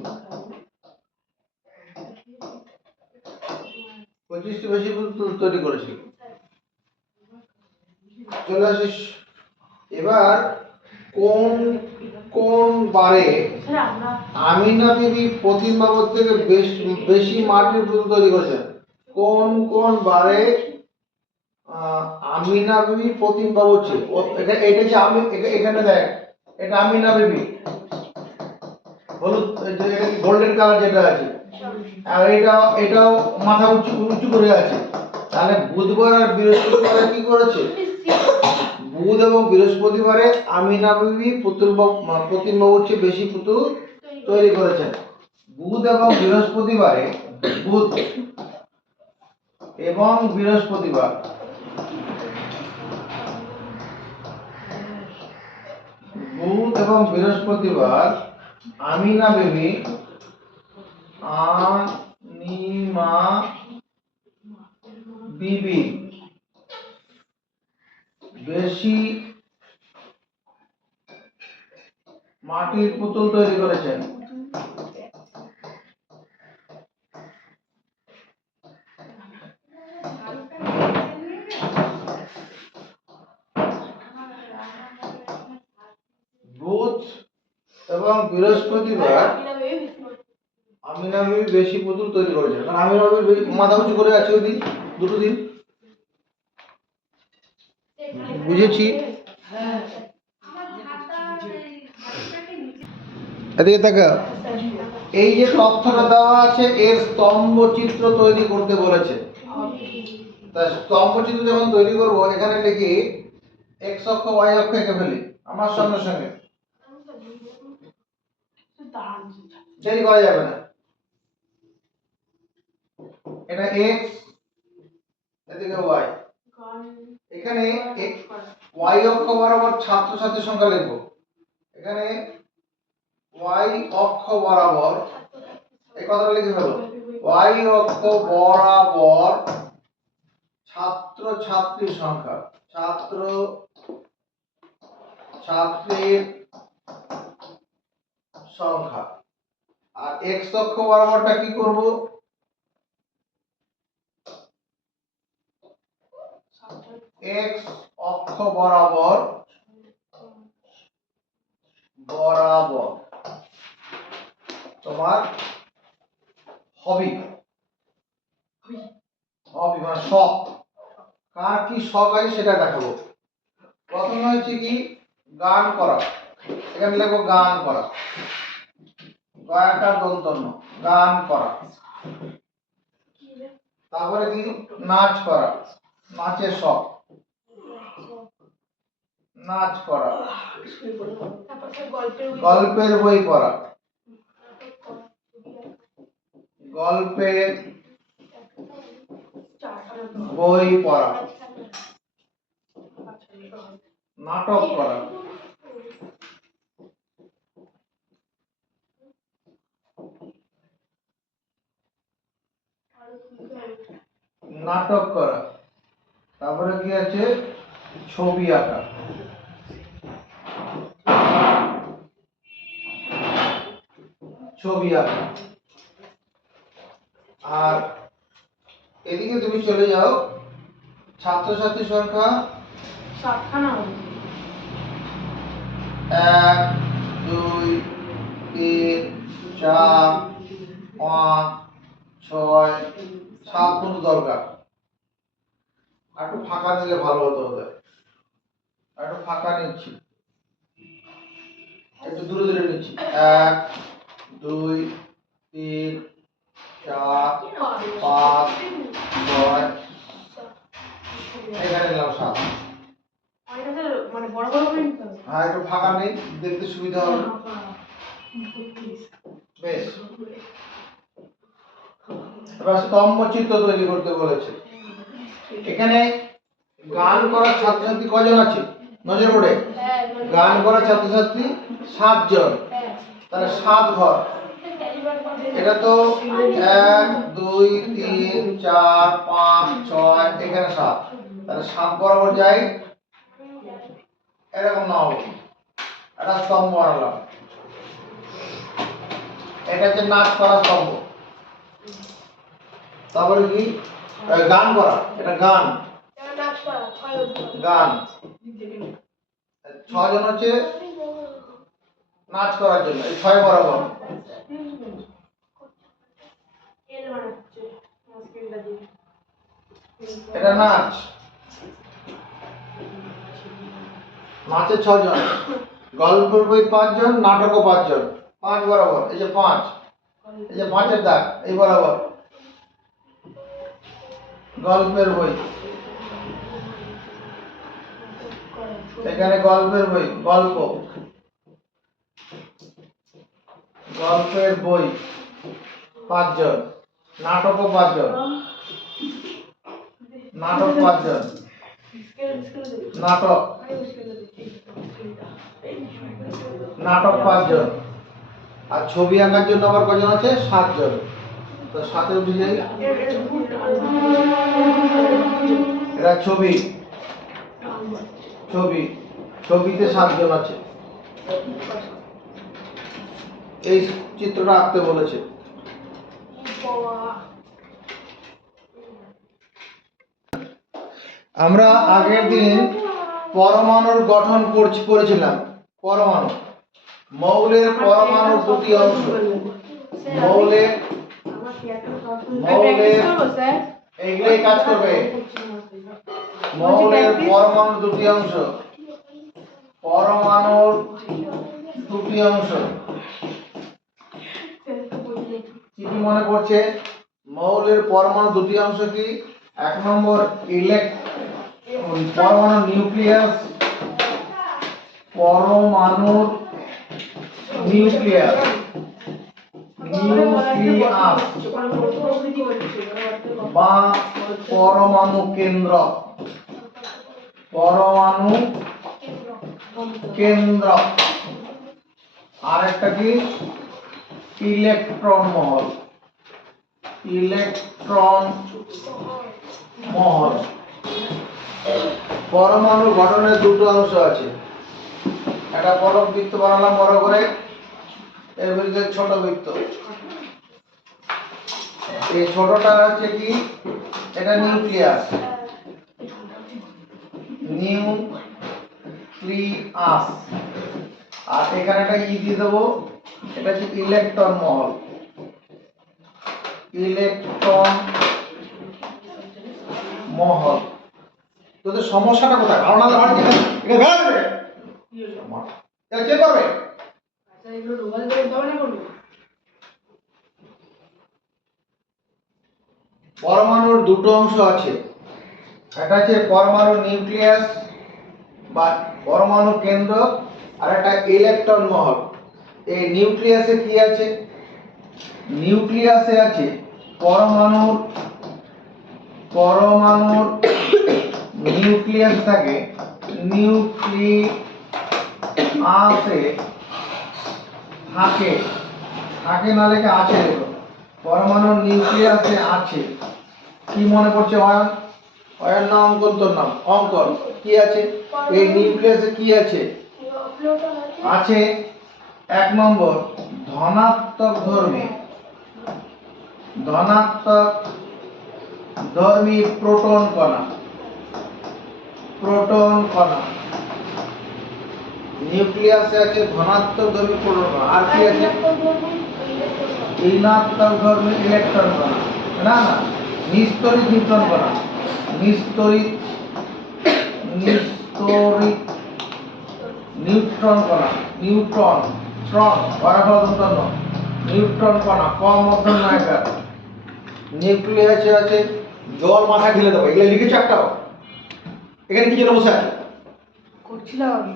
25টি বেশি পুতুল তৈরি করেছিলেন। চলে আসিস এবার, কোন কোন বারে আমিনা বিবি প্রতিমবাবুর থেকে বেশি মাটির পুতুল তৈরি করেছেন? কোন কোন বারে আমিনা বিবি প্রতিমবাবুর চেয়ে, এটা যে আমি এখানে দেখ, এটা আমিনা বিবি হলুদ, গোল্ডেন কালার যেটা আছে, আর এটাও মাথা উঁচু উঁচু করে আছে। তাহলে বুধবার আর বৃহস্পতিবারে কি করেছে? বুধ এবং বৃহস্পতিবারে আমিনা বিবি প্রতিমবাবুর চেয়ে বেশি পুতুল তৈরি করেছেন। বুধ এবং বৃহস্পতিবারে, বুধ এবং বৃহস্পতিবার আমিনা বিবি বেশি মাটির পুতুল তৈরি করেছেন। বুধ এবং বৃহস্পতিবার আমিনা বিবি বেশি পুতুল তৈরি করেছেন, কারণ আমিনা বিবি মাথা উঁচু করে আছে ওই দিন, দুটো দিন। বুঝেছি? এদিকে তাকা, এই যে তথ্যটা দেওয়া আছে এর স্তম্ভ চিত্র তৈরি করতে বলেছে। তা স্তম্ভ চিত্র যখন তৈরি করব, এখানে লিখি x অক্ষ y অক্ষ এঁকে ফেলি আমার সঙ্গে সঙ্গে, দেরি করা যাবে না। এটা x, এদিকে y। এখানে y অক্ষ বরাবর ছাত্রছাত্রীর সংখ্যা লিখব। এখানে y অক্ষ বরাবর, এই কথাটা লিখে ফেলো, y অক্ষ বরাবর ছাত্র ছাত্রীর সংখ্যা, ছাত্রীর সংখ্যা। আর এক্স অক্ষ বরাবরটা কি করব? এক্স অক্ষ বরাবর বরাবর তোমার হবি হবি মানে শখ, কার কি শখ আছে সেটা দেখাবো। প্রথমে হচ্ছে কি গান করা, এখানে লেখো গান করা, গয়াকার দন্তন্য গান করা। তারপরে কি নাচ করা, নাচের শখ, নাচ করা। গল্পের বই পড়া, গল্পের বই পড়া। নাটক করা, নাটক করা। তারপরে কি আছে ছবি আঁকা, ছবি আঁকা। আর এদিকে তুমি চলে যাও, ছাত্রছাত্রী সংখ্যা 1 2 3 4 5 6 7 মতো দরকার। একটু ফাঁকা নিলে ভালো হতো ওদের, একটু ফাঁকা নিচ্ছি, একটু দূরে দূরে নিচ্ছি। 1 2 3 4 5 6 এখানে নিলাম 7। হ্যাঁ একটু ফাঁকা নেই, দেখতে সুবিধা হবে। বেশ, এবার স্তম্ভ চিত্র তৈরি করতে বলেছে। এখানে গান করার ছাত্রছাত্রী কজন আছে নজর পড়ে? গান করার ছাত্রছাত্রী 7 জন, তাহলে 7 ঘর। এটা তো 1 2 3 4 5 6 এখানে 7, তাহলে 7 বরাবর যাই এরকম না হবে, একটা স্তম্ভ বানালাম। এটা হচ্ছে নাচ করা স্তম্ভ। তারপরে কি গান করা, এটা গান, গান 6 জন হচ্ছে নাচ করার জন্য, এই 6 বরাবর। এটা নাচ, নাচের 6 জন, গল্পের বই 5 জন, নাটকও 5 জন, 5 বরাবর। এই যে 5, এই যে 5-এর দাগ এই বরাবর। গল্পের বই, এখানে গল্পের বই, গল্প, গল্পের বই 5 জন, নাটকও 5 জন, নাটক 5 জন, নাটক, নাটক 5 জন। আর ছবি আঁকার জন্য আবার কজন আছে? 7 জন। তো 7-এ উঠে যাই, এটা ছবি, ছবি, ছবিতে 7 জন আছে। এই চিত্রটা আঁকতে বলেছে। আমরা আগের দিন পরমাণুর গঠন পড়েছিলাম। পরমাণু, মৌলের পরমাণু দুটি অংশ। মৌলের এইগুলোই কাজ করবে। মৌলের পরমাণু দুটি অংশ, পরমাণুর দুটি অংশ। কি কি মনে পড়ছে? মৌলের পরমাণু দুটি অংশ কি? 1 নম্বর পরমাণু নিউক্লিয়াস, পরমাণুর নিউক্লিয়াস, নিউক্লিয়াস বা পরমাণু কেন্দ্র, পরমাণু কেন্দ্র। আর একটা কি? ইলেকট্রন মহল, ইলেকট্রন মহল। পরমাণু গঠনের দুটো অংশ আছে, একটা পরবৃত্ত বানালাম বড় করে, এর ভিতরে ছোট বৃত্ত, এই ছোটটা হচ্ছে কি, এটা নিউক্লিয়াস, নিউক্লিয়াস। আর এখানে একটা ই দিয়ে দেবো, এটা হচ্ছে ইলেকট্রন মহল, ইলেকট্রন মহল। তোদের সমস্যাটা কোথায়? ধারণা দেওয়ার কি এটা বেরোবে, এটা কে করবে? পরমাণুর দুটো অংশ আছে, একটা হচ্ছে পরমাণু নিউক্লিয়াস বা পরমাণু কেন্দ্র, আর একটা ইলেকট্রন মহল। এই নিউক্লিয়াসে কি আছে? নিউক্লিয়াসে আছে পরমাণুর পরমাণুর নিউক্লিয়াস থাকে, নিউক্লিয়াসে থাকে, থাকে না লেখা আছে, দেখো পরমাণুর নিউক্লিয়াসে আছে। কি মনে পড়ছে অয়ন? অয়ন না অঙ্কন, তোর নাম অঙ্কন। কি আছে এই নিউক্লিয়াসে? কি আছে? আছে 1 নম্বর ধনাত্মক ধর্মী, ধনাত্মক ধর্মী প্রোটন কণা, প্রোটন কণা। নিউক্লিয়াসে আছে ধনাত্মক ধর্মী প্রোটন কণা। আর কি আছে? ঋণাত্মক ধর্মী ইলেকট্রন কণা। না না, নিস্তরিত নিউট্রন কণা, নিস্তরিত নিস্তরিত নিউট্রন কণা, নিউট্রন ট্রন পরাগতন, নিউট্রন কণা কম মধ্যম আকার। নিউক্লিয়াসে আছে জল, মাথায় ঢেলে দেবো, এগুলো লিখেছো একটাও? এখানে কি জন্য বসে আছে? করছিলাম আমি,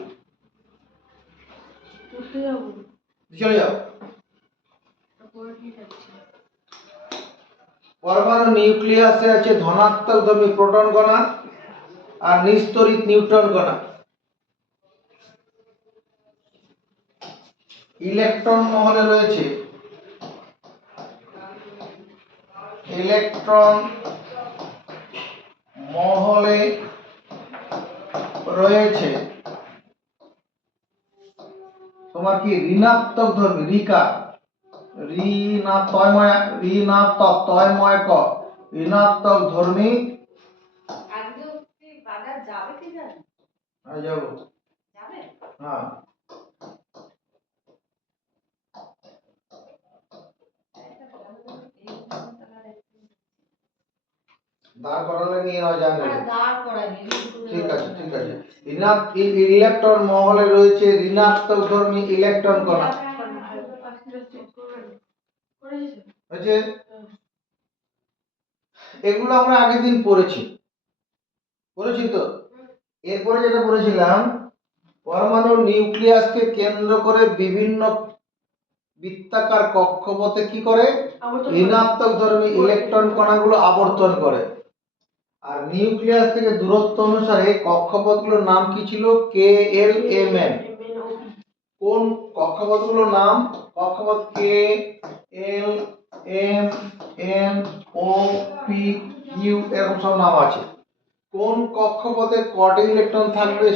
করতে যাবো, চলে যাও। তারপরে কি যাচ্ছি? পরমাণু নিউক্লিয়াসে আছে ধনাত্মক ধর্মী প্রোটন কণা আর নিস্তরিত নিউট্রন কণা। ইলেকট্রন মহলে রয়েছে, ইলেকট্রন মহলে রয়েছে তোমার কি ঋণাত্মক ধর্মী, ঋকার, ঋণাত্মক ধর্মী। আজকে কি বাজার যাবে কি জানি? যাবো। যাবে? হ্যাঁ, দাঁড় করালে নিয়ে নাও, জানলে। দাঁড় করাইনি। ঠিক আছে, ঠিক আছে। ইলেকট্রন মহলে রয়েছে ঋণাত্মক ধর্মী ইলেকট্রন কণা। হয়েছে? এগুলো আমরা আগের দিন পড়েছি তো। এরপরে যেটা পড়েছিলাম, পরমাণুর নিউক্লিয়াসকে কেন্দ্র করে বিভিন্ন বৃত্তাকার কক্ষপথে কি করে? ঋণাত্মক ধর্মী ইলেকট্রন কণাগুলো আবর্তন করে। আর নিউক্লিয়াস থেকে দূরত্ব অনুসারে কক্ষপথগুলোর নাম কি ছিল? K L M N. কোন কক্ষপথগুলোর নাম? কক্ষপথ K L M N O P U, এরকম সব নাম আছে। কোন কক্ষপথে কটি ইলেকট্রন থাকবে?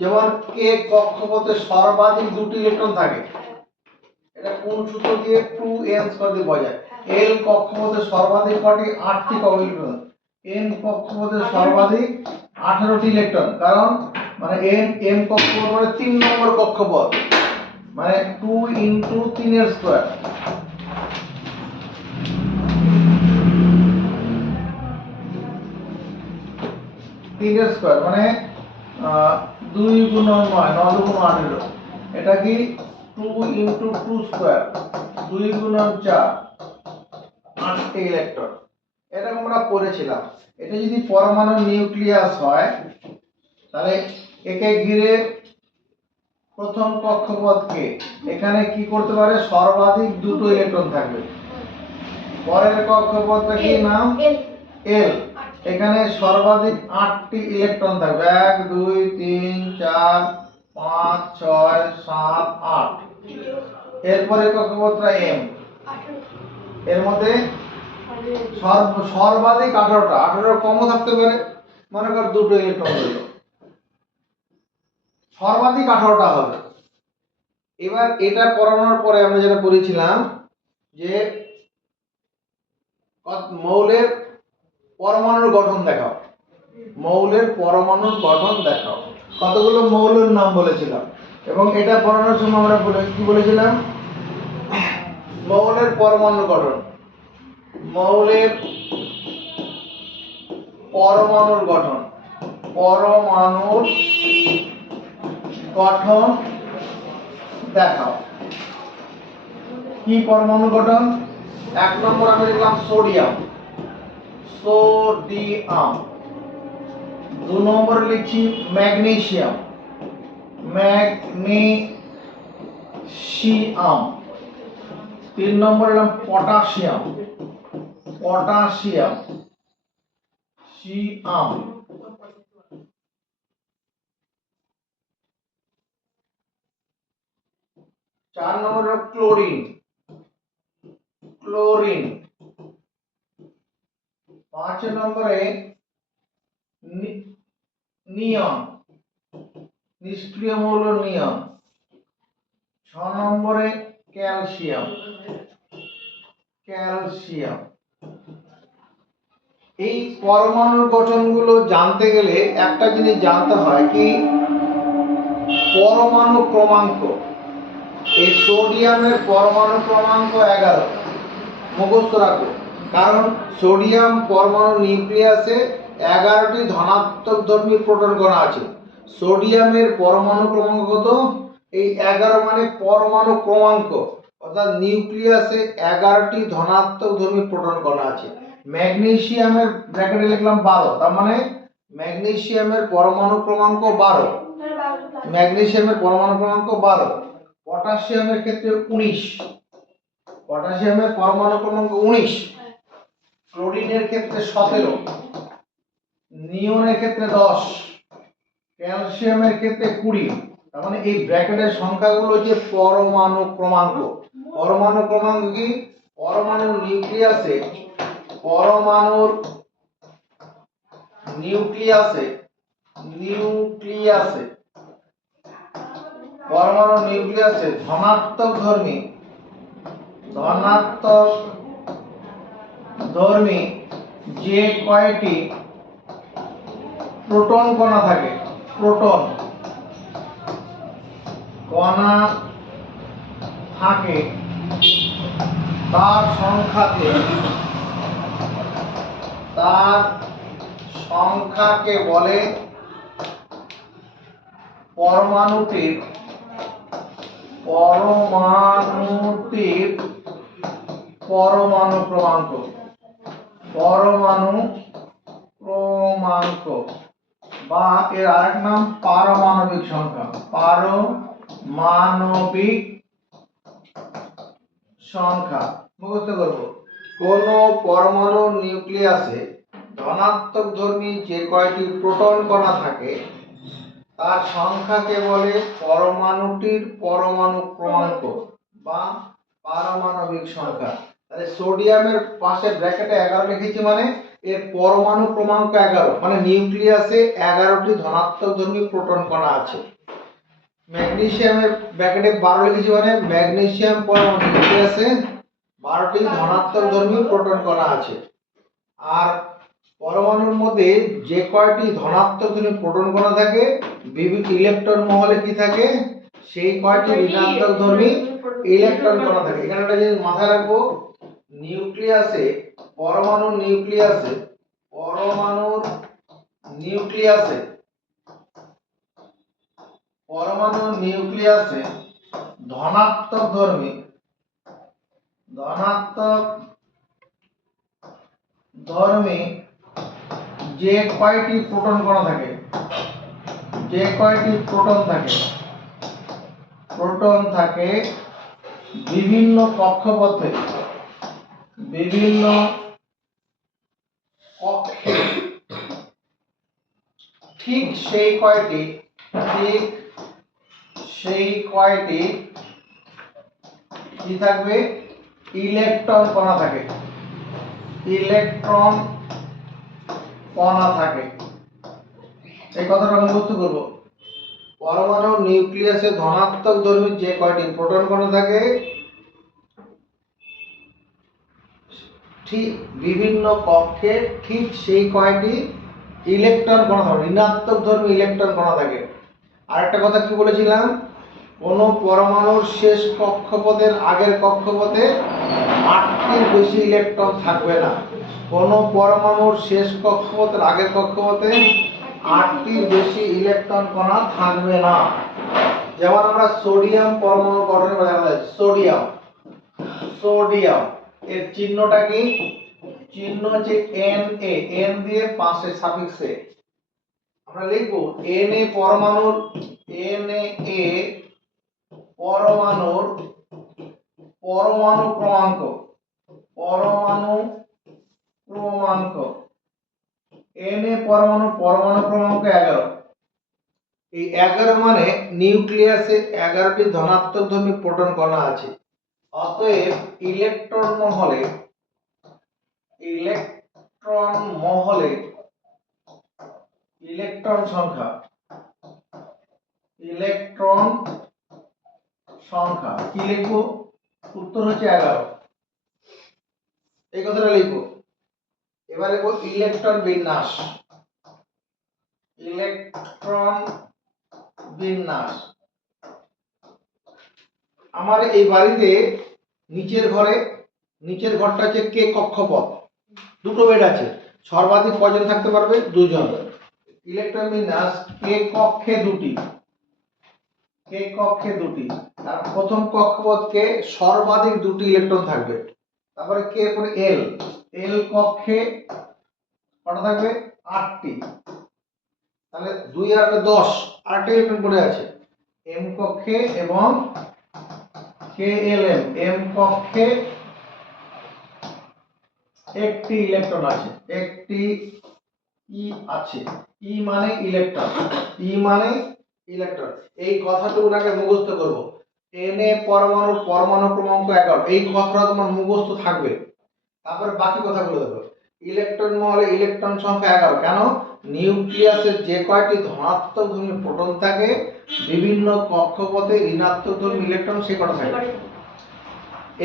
যেমন কে কক্ষপথে সর্বাধিক 2টি ইলেকট্রন থাকে, এটা কোন সূত্র দিয়ে? 2n² দিয়ে বোঝায়। এল কক্ষপথে সর্বাধিক কটি? 8টি ইলেকট্রন। এন কক্ষপথে সর্বাধিক 18টি ইলেকট্রন, কারণ মানে এম কক্ষপথ মানে 3 নম্বর কক্ষপথ, মানে 2 × 3 এর স্কয়ার মানে 2 × 9, 9 × 18। এটা কি 2 × 2 স্কয়ার, 2 × 4, 8টি ইলেকট্রন। এটা আমরা পড়েছিলাম। এটা যদি পরমাণু নিউক্লিয়াস হয়, তাহলে একে ঘিরে প্রথম কক্ষপথকে, এখানে কি করতে পারে? সর্বাধিক 2টো ইলেকট্রন থাকবে। পরের কক্ষপথটা কি নাম? এল, এখানে সর্বাধিক 8টি ইলেকট্রন থাকবে। 1 2 3 4 5 6 7 8। এরপরে কক্ষপথটা এম, এর মধ্যে সর্বাধিক 18টা, 18 কমও থাকতে পারে, মনে কর 2টো ইলেকট্রন হলো, সর্বাধিক 18টা হবে। এবার এটা পড়ানোর পরে আমরা যেটা পড়েছিলাম যে মৌলের পরমাণুর গঠন দেখাও, মৌলের পরমাণুর গঠন দেখাও। কতগুলো মৌলের নাম বলেছিলাম এবং এটা পড়ানোর সময় আমরা কি বলেছিলাম, মৌলের পরমাণু গঠন, মৌলের পরমাণুর গঠন, পরমাণুর গঠন দেখাও। কি পরমাণু গঠন? এক নম্বর আমরা দেখলাম সোডিয়াম, সোডিয়াম। দু নম্বরে লিখছি ম্যাগনেসিয়াম, ম্যাগনেসিয়াম। তিন নম্বরে লিখলাম পটাশিয়াম, পটাশিয়াম, সিয়াম। চার নম্বরে ক্লোরিন, ক্লোরিন। পাঁচ নম্বরে নিয়ন, নিষ্ক্রিয় মৌল নিয়ন। ছ নম্বরে ক্যালসিয়াম, ক্যালসিয়াম। এই পরমাণুর গঠনগুলো জানতে গেলে একটা জিনিস জানতে হয় কি, পরমাণু ক্রমাঙ্ক। এই সোডিয়ামের পরমাণু ক্রমাঙ্ক 11, মুখস্থ রাখো। কারণ সোডিয়াম পরমাণু নিউক্লিয়াসে 11টি ধনাত্মক ধর্মী প্রোটন কণা আছে। সোডিয়ামের পরমাণু ক্রমাঙ্ক কত? এই 11 মানে পরমাণু ক্রমাঙ্ক, অর্থাৎ নিউক্লিয়াসে 11টি ধনাত্মক ধর্মী প্রোটন কণা আছে। ম্যাগনেসিয়ামের ব্র্যাকেটে লিখলাম 12, তার মানে ম্যাগনেসিয়ামের পরমাণু ক্রমাঙ্ক 12, ম্যাগনেসিয়ামের পরমাণু ক্রমাঙ্ক 12। পটাশিয়ামের ক্ষেত্রে 19, পটাশিয়ামের পরমাণু ক্রমাঙ্ক 19। ক্লোরিনের ক্ষেত্রে 17, নিয়নের ক্ষেত্রে 10, ক্যালসিয়ামের ক্ষেত্রে 20। তার মানে এই ব্র্যাকেটের সংখ্যাগুলো যে পরমাণু ক্রমাঙ্ক। পরমাণু ক্রমাঙ্ক কি? পরমাণুর নিউক্লিয়াসে, পরমাণুর নিউক্লিয়াসে, নিউক্লিয়াসে, পরমাণু নিউক্লিয়াসে ধনাত্মক ধর্মী, ধনাত্মক ধর্মী যে কয়টি প্রোটন কণা থাকে, প্রোটন কণা থাকে, তার সংখ্যাকে বলে পরমাণুটির পরমাণু ক্রমাঙ্ক, পরমাণু ক্রমাঙ্ক বা এর আরেক নাম পারমাণবিক সংখ্যা, পারমাণবিক সংখ্যা। মুখস্থ করব। কোন পরমাণু নিউক্লিয়াসে ধনাত্মক ধর্মী যে কয়টি প্রোটন কণা থাকে তার সংখ্যাকে বলে পরমাণুটির পরমাণু ক্রমাঙ্ক বা পারমাণবিক সংখ্যা। তাহলে সোডিয়ামের পাশে ব্র্যাকেটে 11 লিখেছি মানে এর পরমাণু ক্রমাঙ্ক 11, মানে নিউক্লিয়াসে 11টি ধনাত্মক ধর্মী প্রোটন কণা আছে। ম্যাগনেসিয়ামের ব্র্যাকেটে 12 লিখেছি মানে ম্যাগনেসিয়াম পরমাণু নিউক্লিয়াসে 12টি ধনাত্মক ধর্মী প্রোটন কণা আছে। আর পরমাণুর মধ্যে যে কয়টি ধনাত্মক ধর্মী প্রোটন কণা থাকে, ইলেকট্রন মহলে কি থাকে, সেই কয়টি ঋণাত্মক ধর্মী ইলেকট্রন কণা থাকে। এখানে একটা জিনিস মাথায় রাখবো, নিউক্লিয়াসে, পরমাণুর নিউক্লিয়াসে, পরমাণুর নিউক্লিয়াসে, পরমাণুর নিউক্লিয়াসে ধনাত্মক ধর্মী, ধনাত্মক ধর্মী যে কয়টি প্রোটন কণা থাকে, যে কয়টি প্রোটন থাকে বিভিন্ন কক্ষপথে, বিভিন্ন কক্ষে, ঠিক সেই কয়টি কি থাকবে, ইলেকট্রন কণা থাকে, ইলেকট্রন কণা থাকে। এই কথাটা মুখস্থ করব। পরমাণুর নিউক্লিয়াসে ধনাত্মক ধর্মী যে কয়টি প্রোটন কণা থাকে ঠিক বিভিন্ন কক্ষে ঠিক সেই কয়টি ইলেকট্রন কণা থাকে, ঋণাত্মক ধর্মী ইলেকট্রন কণা থাকে। আরেকটা কথা কি বলেছিলাম, কোন পরমাণুর শেষ কক্ষপথের আগের কক্ষপথে 8টির বেশি ইলেকট্রন থাকবে না। কোন পরমাণুর শেষ কক্ষপথের আগের কক্ষপথে 8টির বেশি ইলেকট্রন কণা থাকবে না। যেমন আমরা সোডিয়াম পরমাণু গঠনে দেখা যায়, সোডিয়াম সোডিয়াম এর চিহ্নটা কি? চিহ্ন হচ্ছে Na, n দিয়ে পাশে সাফিক্সে আমরা লিখব Na পরমাণুর Na পরমাণুর পরমাণু ক্রমাঙ্ক, পরমাণু ক্রমাঙ্ক Na পরমাণু পরমাণু ক্রমাঙ্ক 11। এই 11 মানে নিউক্লিয়াসে 11টি ধনাত্মক ধর্মী প্রোটন কণা আছে। অতএব ইলেকট্রন মহলে ইলেকট্রন সংখ্যা কি লিখবো? উত্তর হচ্ছে 11। এই কথাটা লিখবো। এবার লিখবো ইলেকট্রন বিন্যাস। আমার এই বাড়িতে নিচের ঘরটা হচ্ছে কে কক্ষপথ, দুটো বেড আছে, সর্বাধিক কয়জন থাকতে পারবে? 2জন। ইলেকট্রন বিন্যাস কে কক্ষে আর প্রথম কক্ষপথকে সর্বাধিক 2টি ইলেকট্রন থাকবে। তারপরে কে করে এল কক্ষে কটা থাকবে? 8টি। তাহলে 2 আর 10, আরেকটা ইলেকট্রন পড়ে আছে এম কক্ষে এবং KLM, এম কক্ষে একটি ইলেকট্রন আছে, একটি ই মানে ইলেকট্রন। এই কথাটুকু আগে মুখস্থ করব। Na পরমাণু ক্রমাঙ্ক 11, এই কথাটা তোমার মুখস্থ থাকবে। তারপরে বাকি কথাগুলো দেখো। ইলেকট্রন মহলে ইলেকট্রন সংখ্যা 11 কেন? নিউক্লিয়াসের যে কয়টি ধনাত্মক ধর্মী প্রোটন থাকে বিভিন্ন কক্ষপথে ঋণাত্মক ধর্মী ইলেকট্রন সে কটা থাকে।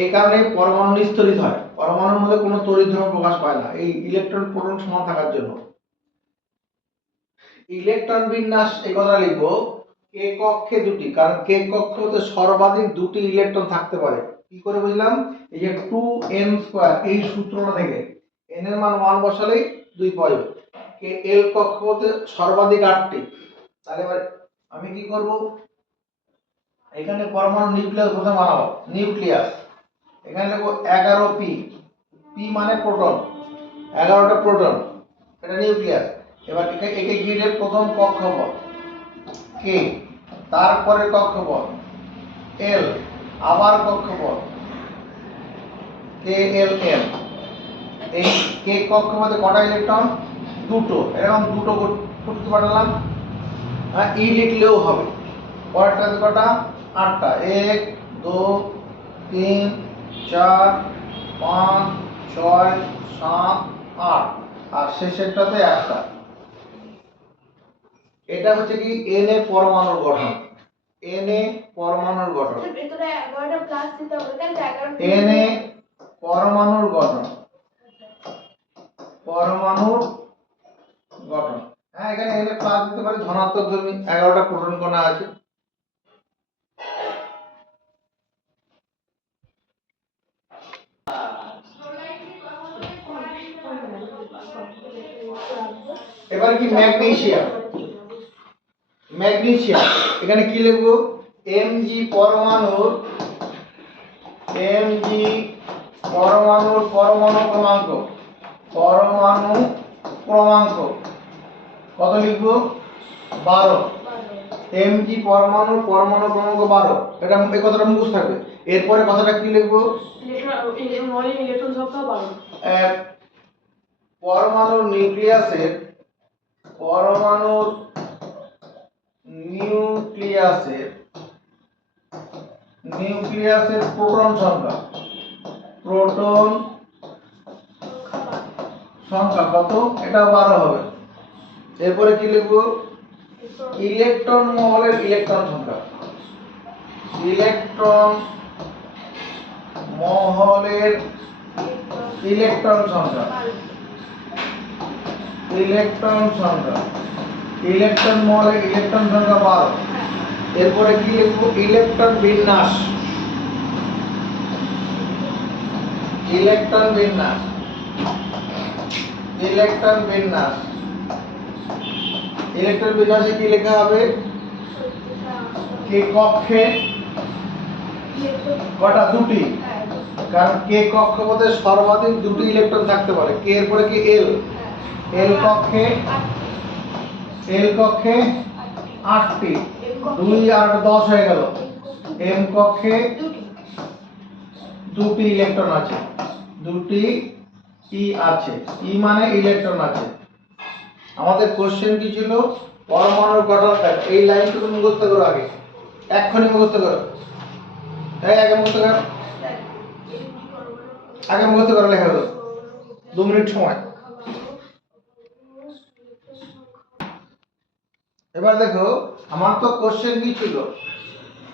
এই কারণে পরমাণু নিস্তরিত হয়, পরমাণুর মধ্যে কোনো তড়িৎদ্রব্য প্রকাশ পায় না এই ইলেকট্রন প্রোটন সমান থাকার জন্য। ইলেকট্রন বিন্যাস এই কথা লিখবো কে কক্ষে 2টি, কারণ কে কক্ষপথে সর্বাধিক 2টি ইলেকট্রন থাকতে পারে। কি করে বুঝলাম? এই যে 2n² এই সূত্রটা থেকে n এর মান 1 বসালেই 2 পাওয়া যাবে। কে এল কক্ষপথে সর্বাধিক 8টি। তাহলে এবার আমি কি করব, এখানে পরমাণু নিউক্লিয়াস প্রথমে বানাবো, নিউক্লিয়াস এখানে লিখব 11p, p মানে প্রোটন, 11টা প্রোটন, এটা নিউক্লিয়াস। এবার একে ঘিরে প্রথম কক্ষপথ কে, তারপরে কক্ষপথ এল, আবার কক্ষপথ KLM। এই কে কক্ষপথে কটা ইলেকট্রন? 2টো। এরকম 2টো করতে পারলাম, ই লিখলেও হবে। পরেরটাতে কটা? 8টা। 1 2 3 4 5 6 7 8, আর শেষেরটাতে একটা। এটা হচ্ছে কি Na পরমাণুর গঠন। Na পরমাণুর গঠন হ্যাঁ, এখানে Na প্লাস দিতে পারে, ধনাত্মক ধর্মী 11টা প্রোটন কণা আছে। এবার কি ম্যাগনেসিয়াম, এখানে কি লিখবো? Mg পরমাণুর পরমাণু ক্রমাঙ্ক কত লিখবো? 12। Mg পরমাণু ক্রমাঙ্ক 12, এটা এই কথাটা মুখস্থ থাকবে। এরপরে কথাটা কি লিখবো? ইলেকট্রন সংখ্যা 12। পরমাণুর নিউক্লিয়াসের প্রোটন সংখ্যা কত? এটা 12 হবে। এরপরে কি লিখবো? ইলেকট্রন মহলের ইলেকট্রন সংখ্যা, ইলেকট্রন মহলের ইলেকট্রন সংখ্যা, ইলেকট্রন সংখ্যা, ইলেকট্রন মহলের ইলেকট্রন সংখ্যা 12। এরপরে কি লিখবো? ইলেকট্রন বিন্যাস, ইলেকট্রন বিন্যাস, ইলেকট্রন বিন্যাস, ইলেকট্রন বিন্যাসে কি লেখা হবে? কে কক্ষে কটা? দুটি। কারণ কে কক্ষপথে সর্বাধিক দুটি ইলেকট্রন থাকতে পারে। কে এর পরে কি? এল, এল কক্ষে, এল কক্ষে 8টি, 2 8 10 হয়ে গেল। এম কক্ষে দুটি ইলেকট্রন আছে, দুটি ই আছে, ই মানে ইলেকট্রন আছে। আমাদের কোশ্চেন কি ছিল? পরমাণুর গঠন দেখো। এই লাইনটুকু মুখস্থ করো আগে, এক্ষুনি মুখস্থ করো। এই আগে মুখস্থ করো, আগে মুখস্থ করো, লেখা হলো 2 মিনিট সময়। এবার দেখো, আমার তো কোশ্চেন কি ছিল?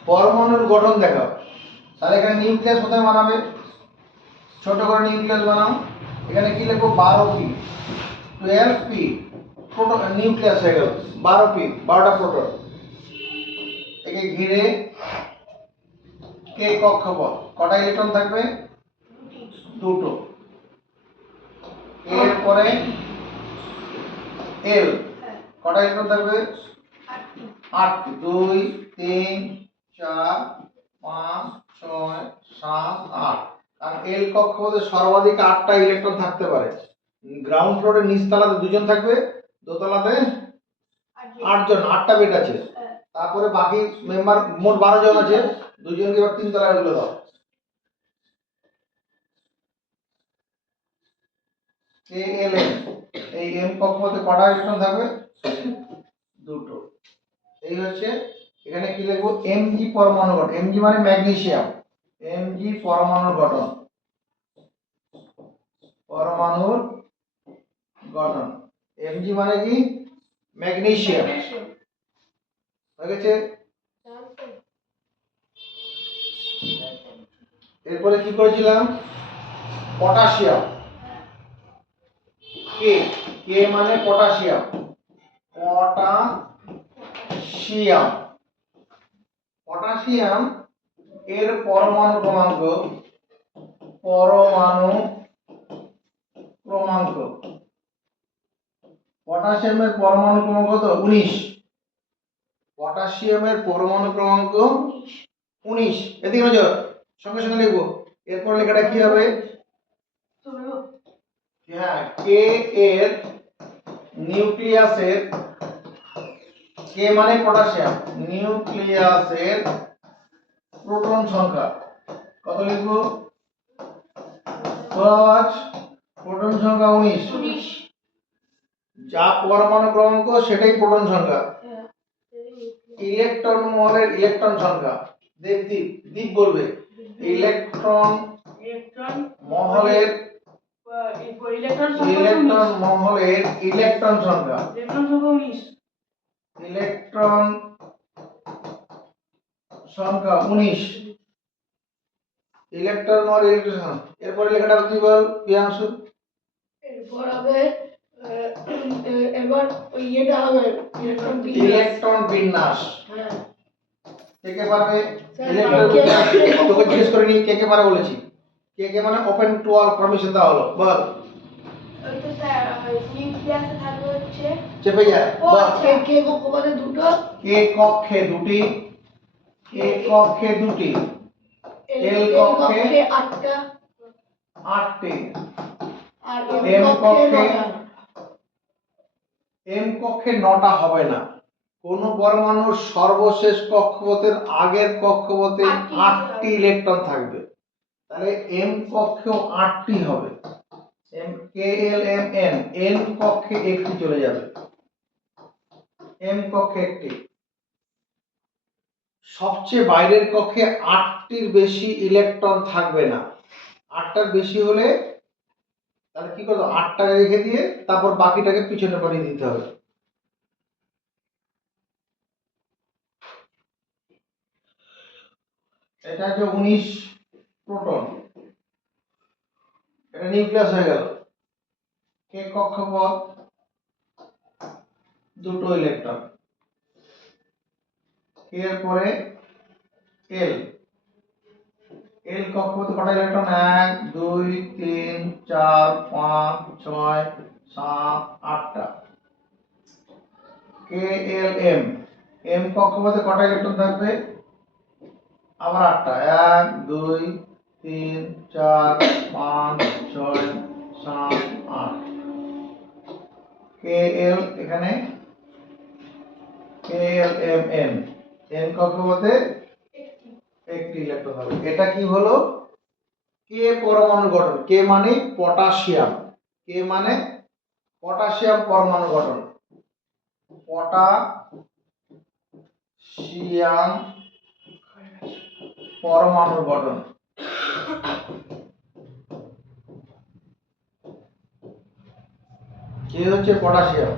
পরমাণুর গঠন দেখাও। তাহলে এখানে নিউক্লিয়াস কোথায় বানাবে? ছোট করে নিউক্লিয়াস বানাও। এখানে কি লিখবো? 12p, 12p প্রোটন, নিউক্লিয়াস হয়ে গেল 12p, 12টা প্রোটন। একে ঘিরে কে কক্ষপথ, কটা ইলেকট্রন থাকবে? দুটো। এর পরে এল, কটা ইলেকট্রন থাকবে? 8টি, 2 3 4 5 6 7 8। কারণ এল কক্ষপথে সর্বাধিক 8টা ইলেকট্রন থাকতে পারে। গ্রাউন্ড ফ্লোরে নিচতলাতে দুজন থাকবে, দোতলাতে 8 জন, 8টা বেড আছে। তারপরে বাকি মেম্বার মোট 12 জন আছে, দুজনকে এবার 3 তলায় তুলে দাও। কে এল এম, এই এম কক্ষপথে কটা ইলেকট্রন থাকবে? দুটো। এই হচ্ছে, এখানে কি লিখবো? এমজি পরমাণু গঠন। এমজি মানে ম্যাগনেসিয়াম, এমজি পরমাণুর গঠন, পরমাণুর গঠন। এমজি মানে কি? ম্যাগনেসিয়াম। হয়ে গেছে? এরপরে কি করেছিলাম? পটাশিয়াম, কে, কে মানে পটাশিয়াম, পটাশিয়াম, পটাশিয়াম এর পরমাণু ক্রমাঙ্ক, পরমাণু ক্রমাঙ্ক, পটাশিয়ামের পরমাণু ক্রমাঙ্ক কত? 19। পটাশিয়ামের পরমাণু ক্রমাঙ্ক 19। এদিকে নজর, সঙ্গে সঙ্গে লিখবো। এরপর লেখাটা কি হবে? হ্যাঁ, কে এর নিউক্লিয়াসের, কে মানে পটাশিয়াম, নিউক্লিয়াসের প্রোটন সংখ্যা কত লিখবো? 5, প্রোটন সংখ্যা 19। যা পরমাণু ক্রমাঙ্ক সেটাই প্রোটন সংখ্যা। ইলেকট্রন মহলের ইলেকট্রন সংখ্যা, দীপ দীপ বলবে। ইলেকট্রন মহলের, ইলেকট্রন মহলের ইলেকট্রন সংখ্যা, ইলেকট্রন সংখ্যা 19। ইলেকট্রন মহলের ইলেকট্রন সংখ্যা। এরপরে লেখাটা কি বল প্রিয়াংশু? এরপর হবে এবার ইয়েটা হবে ইলেকট্রন বিন্যাস। হ্যাঁ, কে কে পারবে? ইলেকট্রন বিন্যাস তোকে জিজ্ঞেস করে নি কে কে পারে বলেছি। কে কে মানে ওপেন টু অল পারমিশন দেওয়া হলো, বল। ওই তো স্যার নিউক্লিয়াসে থাকবে হচ্ছে চেপে যা, বল। কে কে কক্ষপথে দুটো, কে কক্ষে দুটি, কে কক্ষে দুটি, এল কক্ষে 8টা, 8টি, আর এম এম কক্ষে, কক্ষে এম কক্ষে 9টা হবে না। কোন পরমাণুর সর্বশেষ কক্ষপথের আগের কক্ষপথে 8টি ইলেকট্রন থাকবে। তাহলে এম কক্ষেও 8টি হবে। M K L M N, N কক্ষে একটি চলে যাবে, এম কক্ষে একটি। সবচেয়ে বাইরের কক্ষে 8টির বেশি ইলেকট্রন থাকবে না। 8টার বেশি হলে তাহলে কি করবো? 8টাকে রেখে দিয়ে তারপর বাকিটাকে পিছনে পাঠিয়ে দিতে হবে। এটা হচ্ছে 19 প্রোটন, এটা নিউক্লিয়াস হয়ে গেল। কে কক্ষপথ, দুটো ইলেকট্রন। এর পরে এল, এল কক্ষপথে কটা ইলেকট্রন, 1 2 3 4 5 6 7 8টা। কে এল এম, এম কক্ষপথে কটা ইলেকট্রন থাকবে, আবার 8টা, 1 2 3 4 5 6 7 8। কে এল এখানে কে এল এম এন, এন কক্ষপথে একটি ইলেকট্রন হবে। এটা কি হলো, কে পরমাণু গঠন। কে মানে পটাশিয়াম, কে মানে পটাশিয়াম পরমাণু গঠন, পটাশিয়াম পরমাণু গঠন। কে হচ্ছে পটাশিয়াম।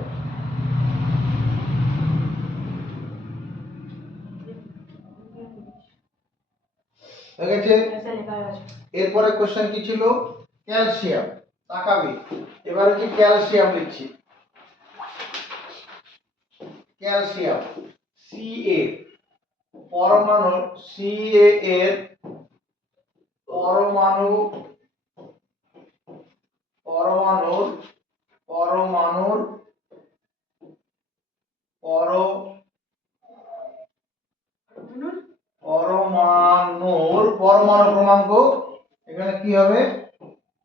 হয়ে গেছে। এরপরে কোশ্চেন কি ছিল, ক্যালসিয়াম। তাকাবি, এবারে কি ক্যালসিয়াম লিখছি। ক্যালসিয়াম Ca, পরমাণু Ca এর পরমাণু পরমাণুর পরমাণুর পরমাণুর পরমাণু ক্রমাঙ্ক এখানে কি হবে,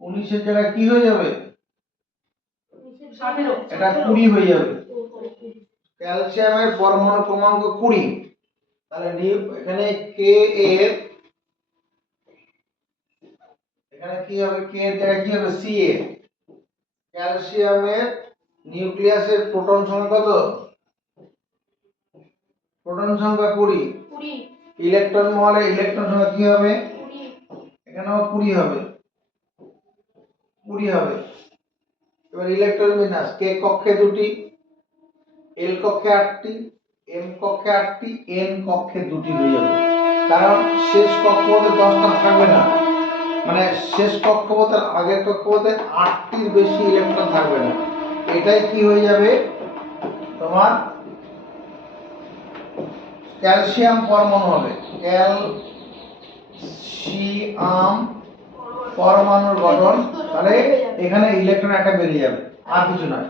19 এর জায়গায় কি হয়ে যাবে, এটা 20 হয়ে যাবে। ক্যালসিয়ামের পরমাণু ক্রমাঙ্ক 20, তাহলে এখানে কে এর এখানে কি হবে, কে এর জায়গায় কি হবে, সি এ। ক্যালসিয়ামের নিউক্লিয়াসের প্রোটন সংখ্যা কত, প্রোটন সংখ্যা 20। ইলেকট্রন মহলে ইলেকট্রন সংখ্যা কি হবে, এখানেও 20 হবে, 20 হবে। এবার ইলেকট্রন বিন্যাস, কে কক্ষে 2টি, এল কক্ষে 8টি, এম কক্ষে 8টি, এন কক্ষে 2টি হয়ে যাবে। কারণ শেষ কক্ষপথে 10টা থাকবে না, মানে শেষ কক্ষপথের আগের কক্ষপথে 8টির বেশি ইলেকট্রন থাকবে না। এটাই কি হয়ে যাবে তোমার ক্যালসিয়াম পরমাণু হবে। ক্যালসিয়াম পরমাণুর গঠন, তাহলে এখানে ইলেকট্রন একটা বেরিয়ে যাবে, আর কিছু নয়।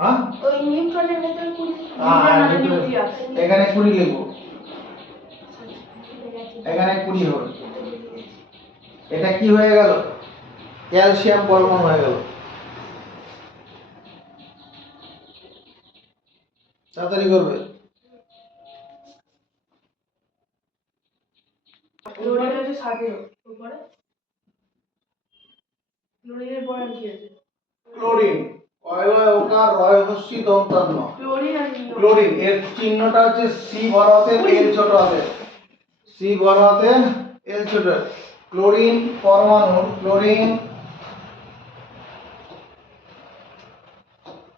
হ্যাঁ, এখানে 20 লিখবো, এখানে 20 হবে। এটা কি হয়ে গেল, ক্যালসিয়াম পরমাণু হয়ে গেল। তাড়াতাড়ি করবে। ক্লোরিন, কয়লায় ওকার রয় হস্যি দন্তান্ন, ক্লোরিন এর চিহ্নটা হচ্ছে সি বড় হাতের এল ছোট হাতের, সি বড় হাতের এল ছোট। ক্লোরিন পরমাণু, ক্লোরিন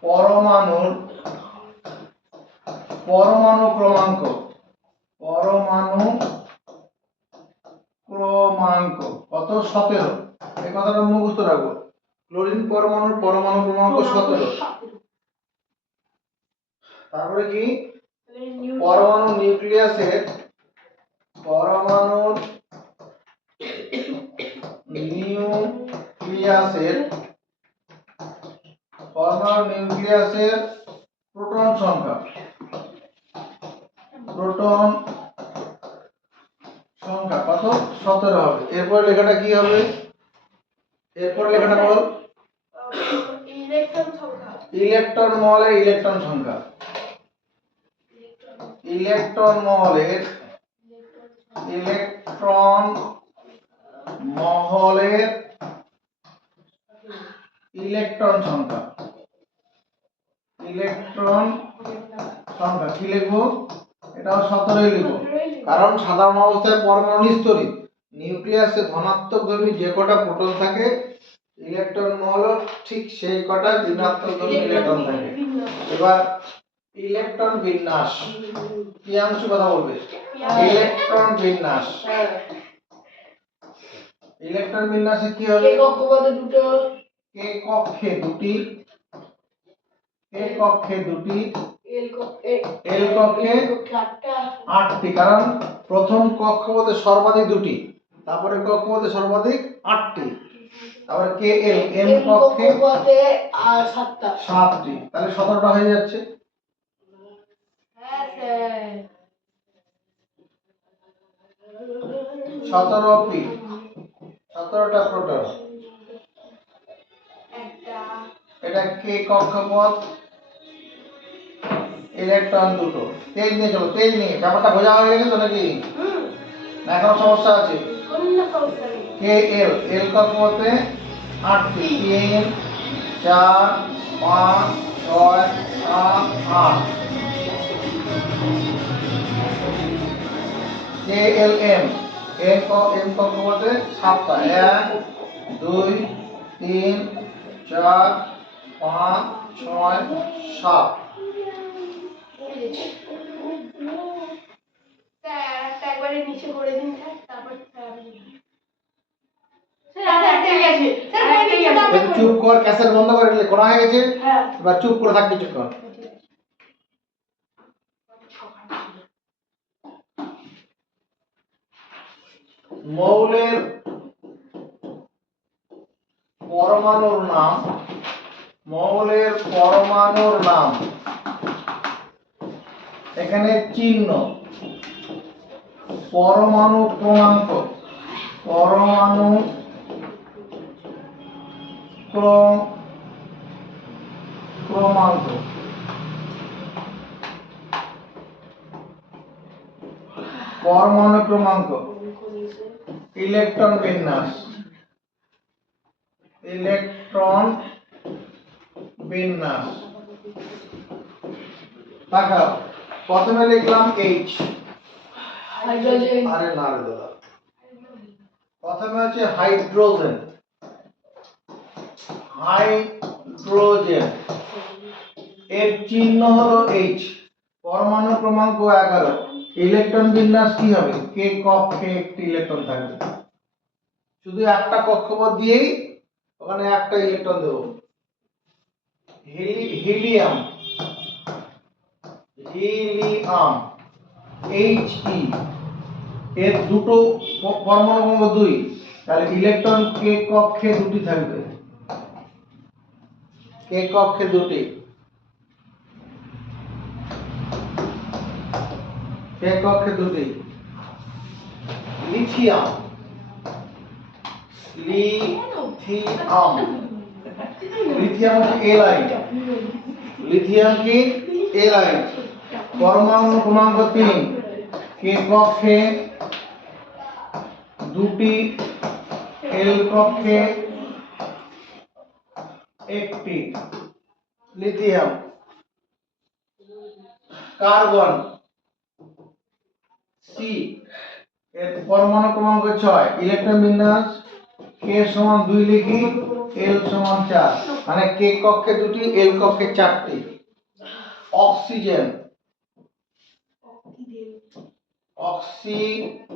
পরমাণুর পরমাণু ক্রমাঙ্ক, পরমাণু ক্রমাঙ্ক কত, 17। এই কথাটা মুখস্থ রাখবো, ক্লোরিন পরমাণুর পরমাণু ক্রমাঙ্ক 17। তারপরে কি, পরমাণু নিউক্লিয়াসের পরমাণুর নিউক্লিয়াসের পরমাণু নিউক্লিয়াসের প্রোটন সংখ্যা, প্রোটন সংখ্যা কত, 17 হবে। এরপর লেখাটা কি হবে, এরপর লেখাটা বল, ইলেকট্রন মহলের ইলেকট্রন সংখ্যা, ইলেকট্রন মহলের ইলেকট্রন মহলের ইলেকট্রন সংখ্যা, ইলেকট্রন সংখ্যা কি লিখবো, এটাও 17 লিখবো। কারণ সাধারণ অবস্থায় পরমাণু নিস্তরিত, নিউক্লিয়াসে ধনাত্মক ধর্মী যে কটা প্রোটন থাকে, ইলেকট্রন মহল ঠিক সেই কটা ঋণাত্মক ধর্মী ইলেকট্রন থাকে। এবার ইলেকট্রন বিন্যাস। প্রিয়াংশু কথা বলবে। ইলেকট্রন বিন্যাস। ইলেকট্রন বিন্যাসে কি হবে? কে কক্ষপথে দুটো, কে কক্ষে দুটি, কে কক্ষে দুটি, এল কক্ষে আটটা, 8টি। কারণ প্রথম কক্ষপথে সর্বাধিক দুটি, তারপরে কক্ষপথে সর্বাধিক 8টি, তারপরে কে এল এম কক্ষে কক্ষপথে আর সাতটা। 7টি, তাহলে 17টা হয়ে যাচ্ছে। হ্যাঁ স্যার। 17টি, 17টা প্রোটন। একটা, এটা কে কক্ষপথ, ইলেকট্রন দুটো। তেজ নিয়ে চলো, তেজ নিয়ে। ব্যাপারটা বোঝা হয়ে গেছে তো নাকি? না এখনো সমস্যা আছে? কোনো সমস্যা নেই। কে এল এল কক্ষপথে 8টি, 3 4 5 6 7 8। কে এল এম এম কক্ষপথে 7টা, 1 2 3 4 5 6 7। স্যার একটা একবারে নিচে করে দিন স্যার, তারপর স্যার একটু চুপ কর, ক্যাসেট বন্ধ করে দিলে করা হয়ে গেছে। হ্যাঁ। এবার চুপ করে থাক কিছুক্ষণ। মৌলের পরমাণুর নাম, মৌলের পরমাণুর নাম। এখানে চিহ্ন, পরমাণু ক্রমাঙ্ক, পরমাণু ক্রমাঙ্ক, পরমাণু ক্রমাঙ্ক। ইলেকট্রন বিন্যাস, ইলেকট্রন বিন্যাস। দেখাও, প্রথমে লিখলাম এইচ, হাইড্রোজেন, আরে না রে দাদা, প্রথমে হচ্ছে হাইড্রোজেন, হাইড্রোজেন, এর চিহ্ন হলো এইচ, পরমাণু ক্রমাঙ্ক 11। ইলেকট্রন বিন্যাস কি হবে? কে কক্ষে একটি ইলেকট্রন থাকবে, শুধু একটা কক্ষপথ দিয়েই ওখানে একটা ইলেকট্রন দেব। হিলিয়াম, হিলিয়াম এইচ ই, এর দুটো পরমাণু ক্রমাঙ্ক 2, তাহলে ইলেকট্রন কে কক্ষে দুটি থাকবে, কে কক্ষে দুটি, কে কক্ষে দুটি। লিথিয়াম, লিথিয়াম, লিথিয়াম হচ্ছে এলাইট, লিথিয়াম কি এলাইট, পরমাণু ক্রমাঙ্ক 3, কে কক্ষে দুটি, এল কক্ষে একটি, লিথিয়াম। কার্বন, সি, এর পরমাণু ক্রমাঙ্ক 6, ইলেকট্রন বিন্যাস কে সমান 2 লিখি, এল সমান 4, মানে কে কক্ষে দুটি, এল কক্ষে 4টি। অক্সিজেন, অক্সিজেন,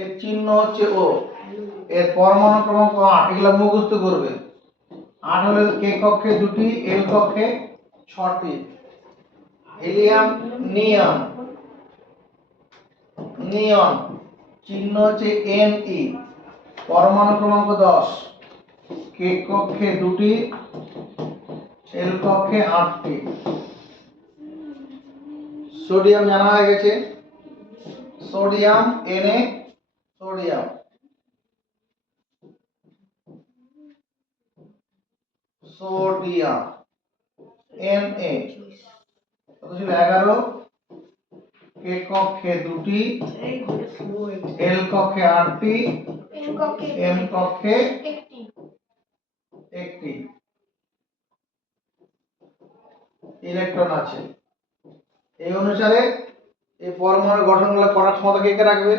এর চিহ্ন হচ্ছে ও, এর পরমাণু ক্রমাঙ্ক 8, এগুলা মুখস্থ করবে। 8 হলে কে কক্ষে দুটি, এল কক্ষে 6টি। হিলিয়াম, নিয়ন, নিয়ন, চিহ্ন হচ্ছে এন ই, পরমাণু ক্রমাঙ্ক 10, কে কক্ষে দুটি, এল কক্ষে 8টি। সোডিয়াম জানা হয়ে গেছে, sodium Na, sodium, sodium Na, কত ছিল 11, কে কক্ষে দুটি, এল কক্ষে 8টি, এম কক্ষে একটি ইলেকট্রন আছে। এই অনুসারে এই পরমাণু গঠনগুলো করার ক্ষমতা কে কে রাখবে?